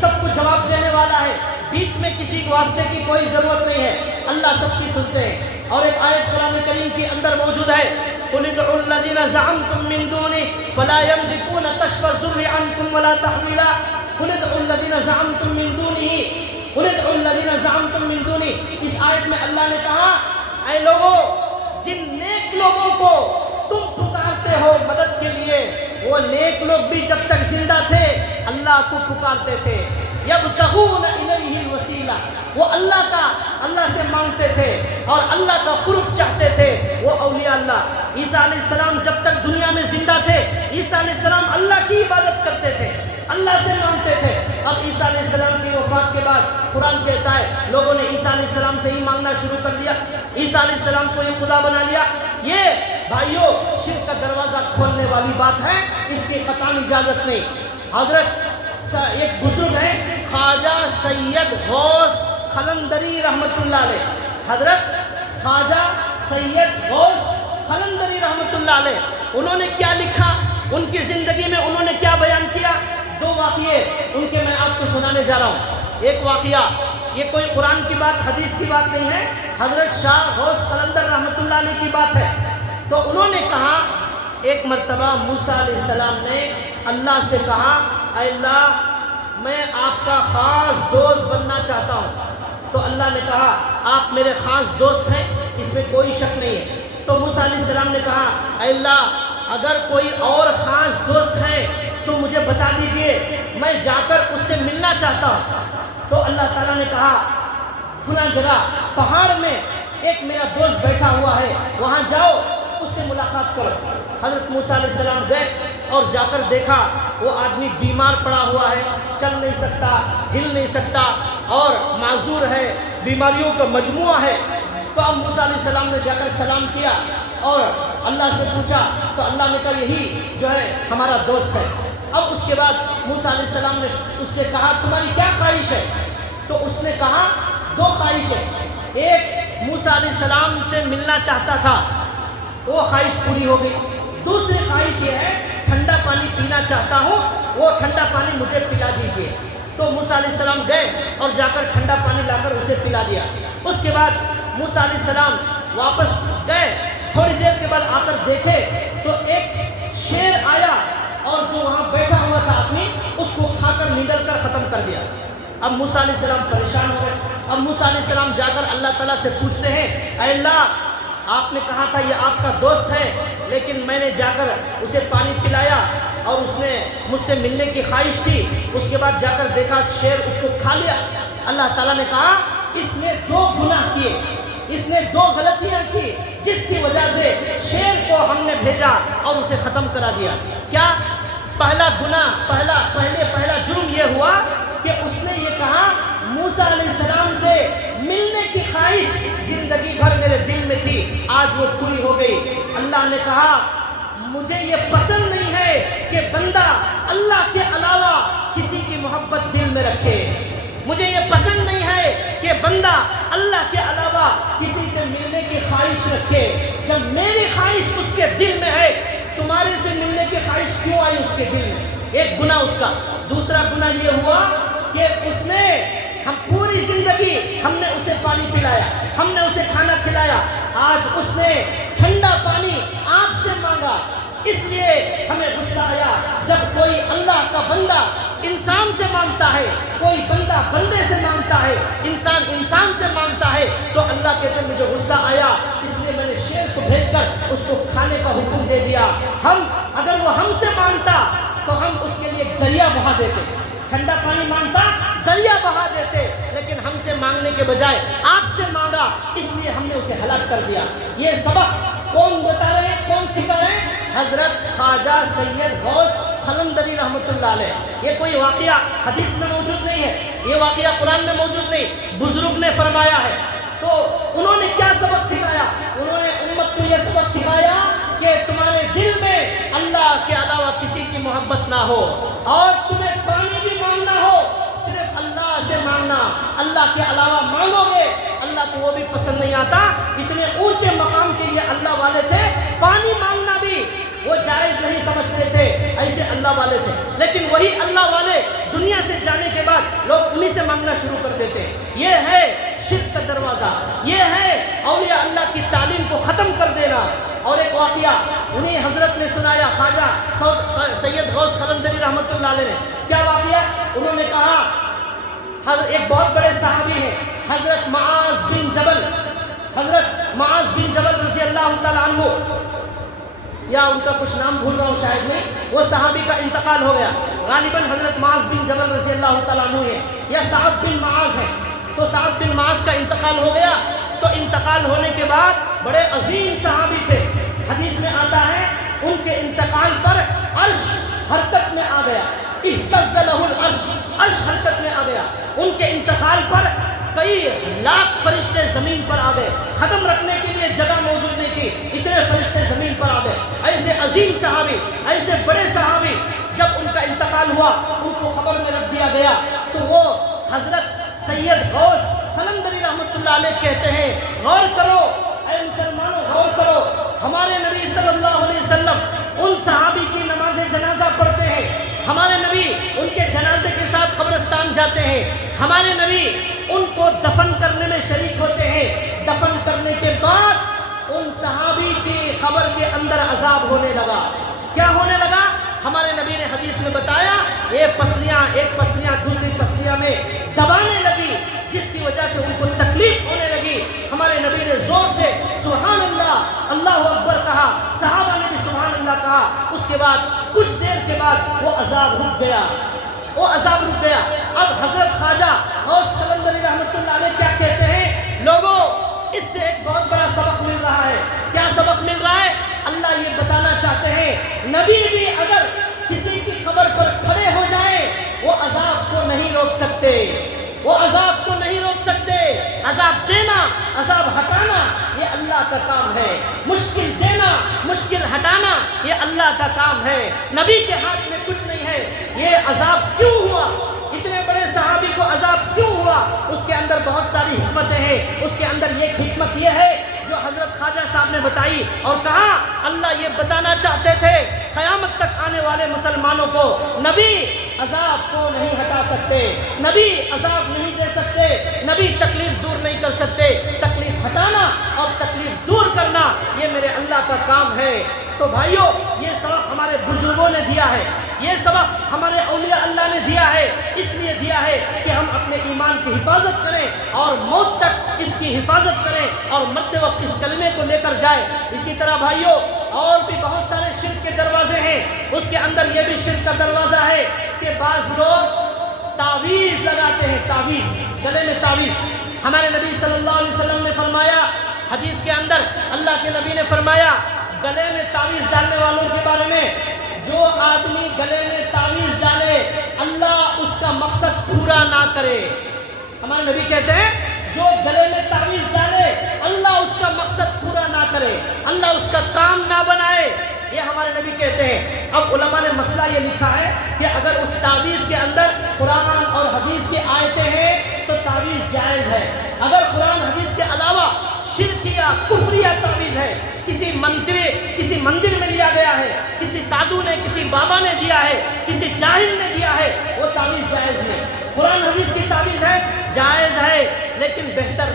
سب کو جواب دینے والا ہے، بیچ میں کسی واسطے کی کوئی ضرورت نہیں ہے، اللہ سب کی سنتے ہیں۔ اور ایک آیت قرآن کریم کے اندر موجود ہے، قُلِ ادْعُوا الَّذِينَ زَعَمْتُم مِّن دُونِهِ فَلَا يَمْلِكُونَ كَشْفَ الضُّرِّ عَنكُمْ وَلَا تَحْوِيلًا، قُلِ ادْعُوا الَّذِينَ زَعَمْتُم مِّن دُونِهِ، قُلِ ادْعُوا الَّذِينَ زَعَمْتُم مِّن دُونِهِ۔ اس آیت میں اللہ نے کہا اے لوگو جن نیک لوگوں کو تم پکارتے ہو مدد کے لیے، وہ نیک لوگ بھی جب تک زندہ تھے اللہ کو پکارتے تھے، یبتغون الیہ الوسیلہ، وہ اللہ سے مانگتے تھے اور اللہ کا قرب چاہتے تھے، وہ اولیاء اللہ۔ عیسیٰ علیہ السلام جب تک دنیا میں زندہ تھے عیسیٰ علیہ السلام اللہ کی عبادت کرتے تھے، اللہ سے مانگتے تھے۔ اب عیسیٰ علیہ السلام کی وفات کے بعد قرآن کہتا ہے لوگوں نے عیسیٰ علیہ السلام سے ہی مانگنا شروع کر دیا، عیسیٰ علیہ السلام کو ہی خدا بنا لیا۔ یہ بھائیوں شرک کا دروازہ کھولنے والی بات ہے، اس کی قطعاً اجازت نہیں۔ حضرت ایک بزرگ ہیں خواجہ سید غوث قلندری رحمۃ اللہ علیہ، حضرت خواجہ سید غوث قلندری رحمۃ اللہ علیہ، انہوں نے کیا لکھا، ان کی زندگی میں انہوں نے کیا بیان کیا، دو واقعے ان کے میں آپ کو سنانے جا رہا ہوں۔ ایک واقعہ یہ کوئی قرآن کی بات حدیث کی بات نہیں ہے، حضرت شاہ غوث قلندر رحمۃ اللہ علیہ کی بات ہے۔ تو انہوں نے کہا ایک مرتبہ موسیٰ علیہ السلام نے اللہ سے کہا اے اللہ میں آپ کا خاص دوست بننا چاہتا ہوں، تو اللہ نے کہا آپ میرے خاص دوست ہیں اس میں کوئی شک نہیں ہے۔ تو موسیٰ علیہ السلام نے کہا اے اللہ اگر کوئی اور خاص دوست ہے تو مجھے بتا دیجئے، میں جا کر اس سے ملنا چاہتا ہوں۔ تو اللہ تعالیٰ نے کہا فلاں جگہ پہاڑ میں ایک میرا دوست بیٹھا ہوا ہے، وہاں جاؤ اس سے ملاقات کرو۔ حضرت موسیٰ علیہ السلام گئے اور جا کر دیکھا وہ آدمی بیمار پڑا ہوا ہے، چل نہیں سکتا، ہل نہیں سکتا اور معذور ہے، بیماریوں کا مجموعہ ہے۔ تو اب موسیٰ علیہ السلام نے جا کر سلام کیا اور اللہ سے پوچھا، تو اللہ نے کہا یہی جو ہے ہمارا دوست ہے۔ اب اس کے بعد موسیٰ علیہ السلام نے اس سے کہا تمہاری کیا خواہش ہے؟ تو اس نے کہا دو خواہش ہے، ایک موسیٰ علیہ السلام سے ملنا چاہتا تھا، وہ خواہش پوری ہو گئی، دوسری خواہش یہ ہے ٹھنڈا پانی پینا چاہتا ہوں، وہ ٹھنڈا پانی مجھے پلا دیجئے۔ تو موسیٰ علیہ السلام گئے اور جا کر ٹھنڈا پانی لا کر اسے پلا دیا۔ اس کے بعد موسیٰ علیہ السلام واپس گئے، تھوڑی دیر کے بعد آ کر دیکھے تو ایک شیر آیا اور جو وہاں بیٹھا ہوا تھا آدمی اس کو کھا کر نگل کر ختم کر دیا۔ اب موسیٰ علیہ السلام پریشان ہو گئے۔ اب موسیٰ علیہ السلام جا کر اللہ تعالیٰ سے پوچھتے ہیں اے اللہ آپ نے کہا تھا یہ آپ کا دوست ہے، لیکن میں نے جا کر اسے پانی پلایا اور اس نے مجھ سے ملنے کی خواہش تھی، اس کے بعد جا کر دیکھا شیر اس کو کھا لیا۔ اللہ تعالیٰ نے کہا اس نے دو گناہ کیے، اس نے دو غلطیاں کی جس کی وجہ سے شیر کو ہم نے بھیجا اور اسے ختم کرا دیا۔ کیا پہلا گناہ پہلا جرم یہ ہوا کہ اس نے یہ کہا موسیٰ علیہ السلام سے ملنے کی خواہش زندگی بھر میرے دل میں تھی، آج وہ پوری ہو گئی۔ اللہ نے کہا مجھے یہ پسند نہیں ہے کہ بندہ اللہ کے علاوہ کسی کی محبت دل میں رکھے، مجھے یہ پسند نہیں ہے کہ بندہ اللہ کے علاوہ کسی سے ملنے کی خواہش رکھے۔ جب میری خواہش اس کے دل میں ہے تمہارے سے ملنے کی خواہش کیوں آئی اس کے دل میں؟ ایک گناہ اس کا۔ دوسرا گناہ یہ ہوا کہ اس نے ہم پوری زندگی ہم نے اسے پانی پلایا، ہم نے اسے کھانا کھلایا، آج اس نے ٹھنڈا پانی آپ سے مانگا، اس لیے ہمیں غصہ آیا۔ جب کوئی اللہ کا بندہ انسان سے مانگتا ہے، کوئی بندہ بندے سے مانگتا ہے، انسان انسان سے مانگتا ہے، تو اللہ کہتے ہیں مجھے غصہ آیا، اس لیے میں نے شیر کو بھیج کر اس کو کھانے کا حکم دے دیا۔ اگر وہ ہم سے مانگتا تو ہم اس کے لیے دریا بہا دیتے، ٹھنڈا پانی مانگتا دریا بہا دیتے، لیکن ہم سے مانگنے کے بجائے آپ سے مانگا، اس لیے ہم نے اسے ہلاک کر دیا۔ یہ سبق کون بتا رہے ہیں، کون سکھا رہے ہیں؟ حضرت خواجہ سید غوث قلندری رحمۃ اللہ علیہ۔ یہ کوئی واقعہ حدیث میں موجود نہیں ہے، یہ واقعہ قرآن میں موجود نہیں، بزرگ نے فرمایا ہے۔ تو انہوں نے کیا سبق سکھایا؟ انہوں نے امت کو یہ سبق سکھایا کہ تمہارے دل میں اللہ کے علاوہ کسی کی محبت نہ ہو، اور تمہیں پانی بھی مانگنا ہو صرف اللہ سے مانگنا، اللہ کے علاوہ مانگو گے اللہ کو وہ بھی پسند نہیں آتا۔ اتنے اونچے مقام کے یہ اللہ والے تھے، پانی مانگنا بھی وہ جائز نہیں سمجھتے تھے، ایسے اللہ والے تھے۔ لیکن وہی اللہ والے دنیا سے جانے کے بعد لوگ انہی سے مانگنا شروع کر دیتے ہیں۔ یہ ہے شرک کا دروازہ، یہ ہے اولیاء اللہ کی تعلیم کو ختم کر دینا۔ اور ایک واقعہ انہیں حضرت نے سنایا، خواجہ سید غوث قلندری رحمۃ اللہ علیہ نے۔ کیا واقعہ؟ انہوں نے کہا ایک بہت بڑے صحابی ہیں حضرت معاذ بن جبل، حضرت معاذ بن جبل رضی اللہ تعالیٰ عنہ، یا ان کا کچھ نام بھول رہا ہوں شاید میں، وہ صحابی کا انتقال ہو گیا، غالباً حضرت معاذ بن جبل رضی اللہ تعالیٰ عنہ ہے یا سعد بن معاذ ہے۔ تو سعد بن معاذ کا انتقال ہو گیا، تو انتقال ہونے کے بعد بڑے عظیم صحابی تھے، حدیث میں آتا ہے ان کے انتقال پر عرش حرکت میں آ گیا، اہتز لہ العرش، عرش حرکت میں آ گیا۔ ان کے انتقال پر کئی لاکھ فرشتے زمین پر آ گئے، قدم رکھنے کے لیے جگہ موجود نہیں تھی، اتنے فرشتے زمین پر آ گئے۔ ایسے عظیم صحابی، ایسے بڑے صحابی، جب ان کا انتقال ہوا ان کو قبر میں رکھ دیا گیا، تو وہ حضرت سید غوث قلندری رحمۃ اللہ علیہ کہتے ہیں، غور کرو اے مسلمانوں، غور کرو، ہمارے نبی صلی اللہ علیہ وسلم ان صحابی کی نماز جنازہ پڑھتے ہیں، ہمارے نبی ان کے جنازے کے ساتھ قبرستان جاتے ہیں، ہمارے نبی ان کو دفن کرنے میں شریک ہوتے ہیں۔ دفن کرنے کے بعد ان صحابی کی قبر کے اندر عذاب ہونے لگا۔ کیا ہونے لگا؟ ہمارے نبی نے حدیث میں بتایا، ایک پسلیاں دوسری پسلیاں میں دبانے لگی، جس کی وجہ سے ان کو تکلیف ہونے لگی۔ ہمارے نبی نے زور سے سبحان اللہ، اللہ اکبر کہا، صحابہ نے بھی سبحان اللہ کہا۔ اس کے بعد کچھ دیر کے بعد وہ عذاب رک گیا، وہ عذاب رک گیا۔ اب حضرت خواجہ غوث قلندری رحمۃ اللہ علیہ کیا کہتے ہیں؟ لوگوں، اس سے ایک بہت بڑا سبق مل رہا ہے۔ کیا سبق مل رہا ہے؟ اللہ یہ بتانا چاہتے ہیں، نبی بھی اگر کسی کی قبر پر کھڑے ہو جائیں وہ عذاب کو نہیں روک سکتے، وہ عذاب کو نہیں روک سکتے۔ عذاب دینا، عذاب ہٹانا یہ اللہ کا کام ہے، مشکل دینا، مشکل ہٹانا یہ اللہ کا کام ہے، نبی کے ہاتھ میں کچھ نہیں ہے۔ یہ عذاب کیوں ہوا؟ اتنے بڑے صحابی کو عذاب کیوں ہوا؟ اس کے اندر بہت ساری حکمتیں ہیں۔ اس کے اندر ایک حکمت یہ ہے جو حضرت خواجہ صاحب نے بتائی اور کہا، اللہ یہ بتانا چاہتے تھے قیامت تک آنے والے مسلمانوں کو نبی عذاب کو نہیں ہٹا سکتے، نبی عذاب نہیں دے سکتے، نبی تکلیف دور نہیں کر سکتے۔ تکلیف ہٹانا اور تکلیف دور کرنا یہ میرے اللہ کا کام ہے۔ تو بھائیو، یہ سبق ہمارے بزرگوں نے دیا ہے، یہ سبق ہمارے اولیاء اللہ نے دیا ہے، اس لیے دیا ہے کہ ہم اپنے ایمان کی حفاظت کریں اور موت تک اس کی حفاظت کریں اور مرتے وقت اس کلمے کو لے کر جائیں۔ اسی طرح بھائیو، اور بھی بہت سارے شرک کے دروازے ہیں، اس کے اندر یہ بھی شرک کا دروازہ ہے کہ بعض لوگ تعویذ لگاتے ہیں، تعویذ، گلے میں تعویذ۔ ہمارے نبی صلی اللہ علیہ وسلم نے فرمایا، حدیث کے اندر اللہ کے نبی نے فرمایا گلے میں تعویذ ڈالنے والوں کے بارے میں، جو آدمی گلے میں تعویذ ڈالے اللہ اس کا مقصد پورا نہ کرے۔ ہمارے نبی کہتے ہیں جو گلے میں تعویذ ڈالے اللہ اس کا مقصد پورا نہ کرے، اللہ اس کا کام نہ بنائے، یہ ہمارے نبی کہتے ہیں۔ اب علماء نے مسئلہ یہ لکھا ہے کہ اگر اس تعویذ کے اندر قرآن اور حدیث کی آیتیں ہیں تو تعویذ جائز ہے۔ اگر قرآن حدیث کے علاوہ شرکیہ کفریہ تعویذ ہے، کسی مندر میں لیا گیا ہے، کسی سادھو نے، کسی بابا نے دیا ہے، کسی جاہل نے دیا ہے، وہ تعویذ جائز نہیں۔ قرآن حدیث کی تعویذ ہے، جائز ہے، لیکن بہتر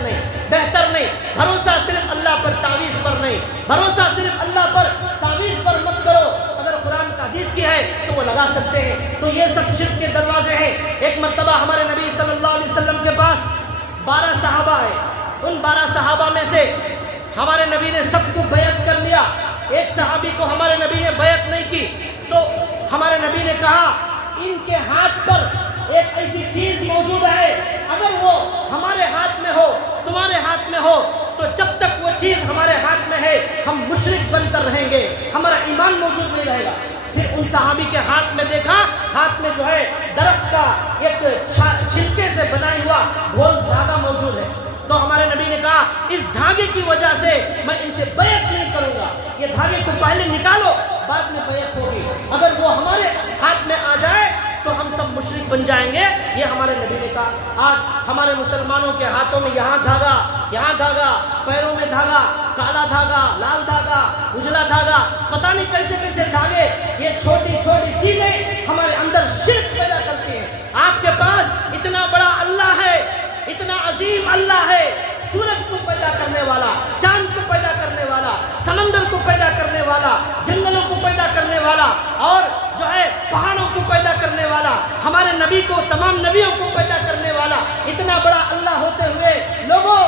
نہیں۔ بھروسہ صرف اللہ پر، تعویذ پر نہیں، بھروسہ صرف اللہ پر، تعویذ پر مت کرو۔ اگر قرآن کا حدیث کی ہے تو وہ لگا سکتے ہیں۔ تو یہ سب شرک کے دروازے ہیں۔ ایک مرتبہ ہمارے نبی صلی اللہ علیہ وسلم کے پاس 12 صحابہ آئے، ان 12 صحابہ میں سے ہمارے نبی نے سب کو بیعت کر لیا، ایک صحابی کو ہمارے نبی نے بیعت نہیں کی۔ تو ہمارے نبی نے کہا ان کے ہاتھ پر ایک ایسی چیز موجود ہے، اگر وہ ہمارے ہاتھ میں ہو، تمہارے ہاتھ میں ہو، تو جب تک وہ چیز ہمارے ہاتھ میں ہے ہم مشرک بن کر رہیں گے، ہمارا ایمان موجود نہیں رہے گا۔ پھر ان صحابی کے ہاتھ میں دیکھا، ہاتھ میں جو ہے درخت کا ایک چھلکے سے بنا ہوا گول دھاگا موجود ہے۔ تو ہمارے نبی نے کہا اس دھاگے کی وجہ سے میں ان سے بیعت نہیں کروں گا، یہ دھاگے کو پہلے نکالو بعد میں بیعت ہوگی، اگر وہ ہمارے ہاتھ میں آ جائے تو ہم سب مشرک بن جائیں گے، یہ ہمارے نبی نے کہا۔ آج ہمارے مسلمانوں کے ہاتھوں میں یہاں دھاگا، پیروں میں دھاگا، کالا دھاگا، لال دھاگا، اجلا دھاگا، پتہ نہیں کیسے کیسے دھاگے، یہ چھوٹی چھوٹی چیزیں ہمارے اندر شرک پیدا کرتی ہیں۔ آپ کے پاس اتنا بڑا اللہ ہے، اتنا عظیم اللہ ہے، سورج کو پیدا کرنے والا، چاند کو پیدا کرنے والا، سمندر کو پیدا کرنے والا، جنگلوں کو پیدا کرنے والا، اور جو ہے پہاڑوں کو پیدا کرنے والا، ہمارے نبی کو، تمام نبیوں کو پیدا کرنے والا اتنا بڑا اللہ ہوتے ہوئے لوگوں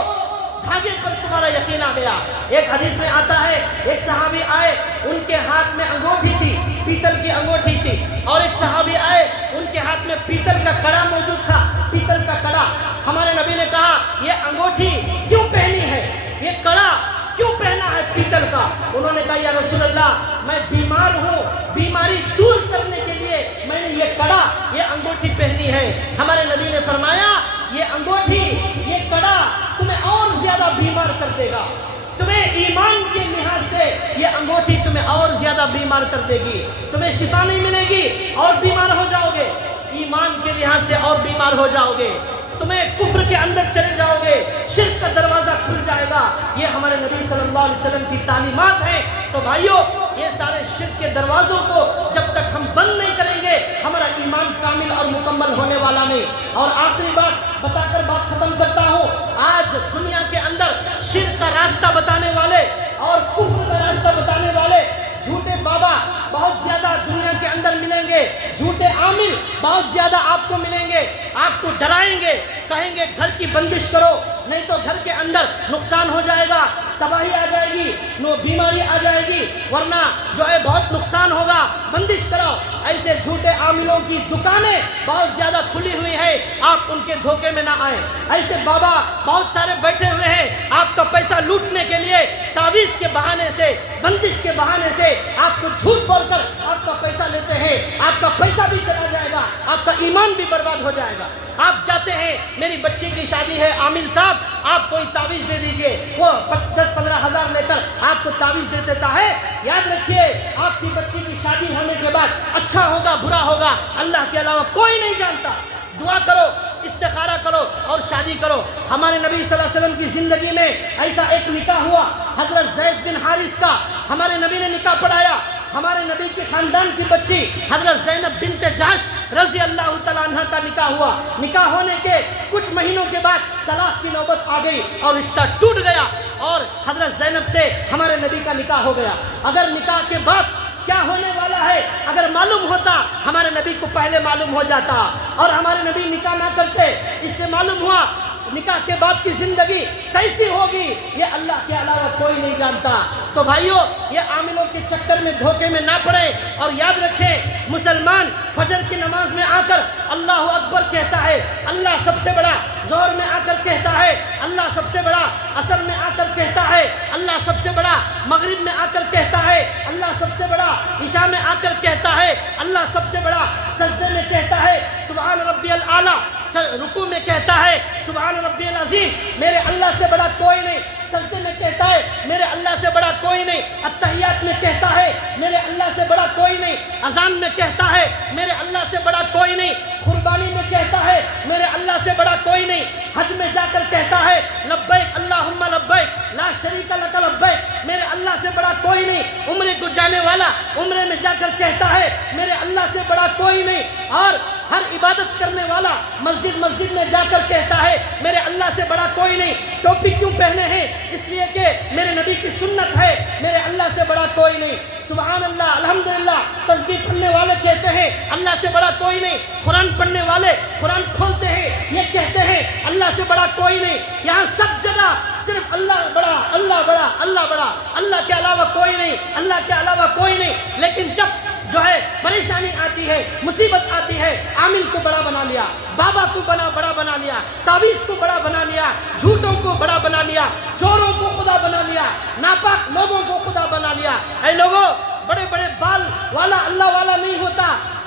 دھاگے پر تمہارا یقین آ گیا۔ ایک حدیث میں آتا ہے ایک صحابی آئے، ان کے ہاتھ میں انگوٹھی تھی، پیتل کی انگوٹھی تھی، اور ایک صحابی آئے ان کے ہاتھ میں پیتل کا کڑا موجود تھا، پیتل کا کڑا۔ ہمارے نبی نے کہا یہ انگوٹھی کیوں پہنی ہے، یہ کڑا کیوں پہنا ہے پیتل کا؟ انہوں نے کہا یا رسول اللہ میں بیمار ہوں، بیماری دور کرنے کے لیے میں نے یہ کڑا، یہ انگوٹھی پہنی ہے۔ ہمارے نبی نے فرمایا یہ انگوٹھی، یہ کڑا تمہیں اور زیادہ بیمار کر دے گا، تمہیں ایمان کے لحاظ سے یہ انگوٹھی تمہیں اور زیادہ بیمار کر دے گی، تمہیں شفا نہیں ملے گی اور بیمار ہو جاؤ گے، ایمان کے لحاظ سے اور بیمار ہو جاؤ گے، تمہیں کفر کے اندر چلے جاؤ گے، شرک کا دروازہ کھل جائے گا۔ یہ ہمارے نبی صلی اللہ علیہ وسلم کی تعلیمات ہیں۔ تو بھائیو یہ سارے شرک کے دروازوں کو جب تک ہم بند نہیں کریں گے ہمارا ایمان کامل اور مکمل ہونے والا نہیں۔ اور آخری بات بتا کر بات ختم کرتا ہوں، آج دنیا کے اندر شرک کا راستہ بتانے والے اور کفر کا راستہ بتانے والے جھوٹے بابا بہت زیادہ دنیا کے اندر ملیں گے، جھوٹے عامل بہت زیادہ آپ کو ملیں گے، آپ کو ڈرائیں گے، کہیں گے گھر کی بندش کرو نہیں تو گھر کے اندر نقصان ہو جائے گا، تباہی آ جائے گی، بیماری آ جائے گی، ورنہ جو ہے بہت نقصان ہوگا، بندش کرو۔ ایسے جھوٹے عاملوں کی دکانیں بہت زیادہ کھلی ہوئی ہے، آپ ان کے دھوکے میں نہ آئیں۔ ایسے بابا بہت سارے بیٹھے ہوئے ہیں آپ کا پیسہ لوٹنے کے لیے، تعویذ کے بہانے سے، بندش کے بہانے سے آپ کو جھوٹ بول کر آپ کا پیسہ لیتے ہیں، آپ کا پیسہ بھی چلا جائے گا، آپ کا ایمان بھی برباد ہو جائے گا۔ آپ جاتے ہیں میری بچی کی شادی ہے عامل صاحب آپ کوئی تعویذ دے دیجئے، وہ 10-15 ہزار لے کر آپ کو تعویذ دے دیتا ہے۔ یاد رکھیے آپ کی بچی کی شادی ہونے کے بعد اچھا ہوگا برا ہوگا اللہ کے علاوہ کوئی نہیں جانتا۔ دعا کرو، استخارہ کرو اور شادی کرو۔ ہمارے نبی صلی اللہ علیہ وسلم کی زندگی میں ایسا ایک نکاح ہوا حضرت زید بن حارث کا، ہمارے نبی نے نکاح پڑھایا۔ ہمارے نبی کے خاندان کی بچی حضرت زینب بنت جحش رضی اللہ تعالیٰ عنہ کا نکاح ہوا۔ نکاح ہونے کے کچھ مہینوں کے بعد طلاق کی نوبت آ گئی اور رشتہ ٹوٹ گیا، اور حضرت زینب سے ہمارے نبی کا نکاح ہو گیا۔ اگر نکاح کے بعد کیا ہونے والا ہے اگر معلوم ہوتا ہمارے نبی کو پہلے معلوم ہو جاتا، اور ہمارے نبی نکاح نہ کرتے، اس سے معلوم ہوا نکاح کے بعد کی زندگی کیسی ہوگی یہ اللہ کے علاوہ کوئی نہیں جانتا۔ تو بھائیو یہ عاملوں کے چکر میں دھوکے میں نہ پڑے، اور یاد رکھیں مسلمان فجر کی نماز میں آ کر اللہ اکبر کہتا ہے، اللہ سب سے بڑا، ظہر میں آ کر کہتا ہے اللہ سب سے بڑا، عصر میں آ کر کہتا ہے اللہ سب سے بڑا، مغرب میں آ کر کہتا ہے اللہ سب سے بڑا، عشاء میں آ کر کہتا ہے اللہ سب سے بڑا، سجدے میں کہتا ہے سبحان ربی الاعلیٰ، رکوع میں کہتا ہے سبحان ربی العظیم، میرے اللہ سے بڑا کوئی نہیں، سجدے میں کہتا ہے میرے اللہ سے بڑا کوئی نہیں، اتحیات میں کہتا ہے میرے اللہ سے بڑا کوئی نہیں، اذان میں کہتا ہے میرے اللہ سے بڑا کوئی نہیں، قربانی میں کہتا ہے میرے اللہ سے بڑا کوئی نہیں، حج میں جا کر کہتا ہے لبیک اللہم لبیک لا شریک لک لبیک، میرے اللہ سے بڑا کوئی نہیں، عمرے کو جانے والا عمرے میں جا کر کہتا ہے میرے اللہ سے بڑا کوئی نہیں، اور ہر عبادت کرنے والا مسجد میں جا کر کہتا ہے میرے اللہ سے بڑا کوئی نہیں۔ ٹوپی کیوں پہنے ہیں؟ اس لیے کہ میرے نبی کی سنت ہے، میرے اللہ سے بڑا کوئی نہیں۔ سبحان اللہ، الحمدللہ، تسبیح پڑھنے والے کہتے ہیں اللہ سے بڑا کوئی نہیں، قرآن پڑھنے والے قرآن کھولتے ہیں یہ کہتے ہیں اللہ سے بڑا کوئی نہیں۔ یہاں سب جگہ صرف اللہ بڑا، اللہ بڑا، اللہ بڑا، اللہ کے علاوہ کوئی نہیں، اللہ کے علاوہ کوئی نہیں۔ لیکن جب جو ہے پریشانی آتی ہے، مصیبت آتی ہے، عامل کو بڑا بنا لیا، بابا کو بڑا بنا لیا، تعویذ کو بڑا بنا لیا، جھوٹوں کو بڑا بنا لیا، چوروں کو خدا بنا لیا، ناپاک لوگوں کو خدا بنا لیا۔ اے لوگوں، بڑے بڑے بال والا اللہ والا نہیں ہوتا،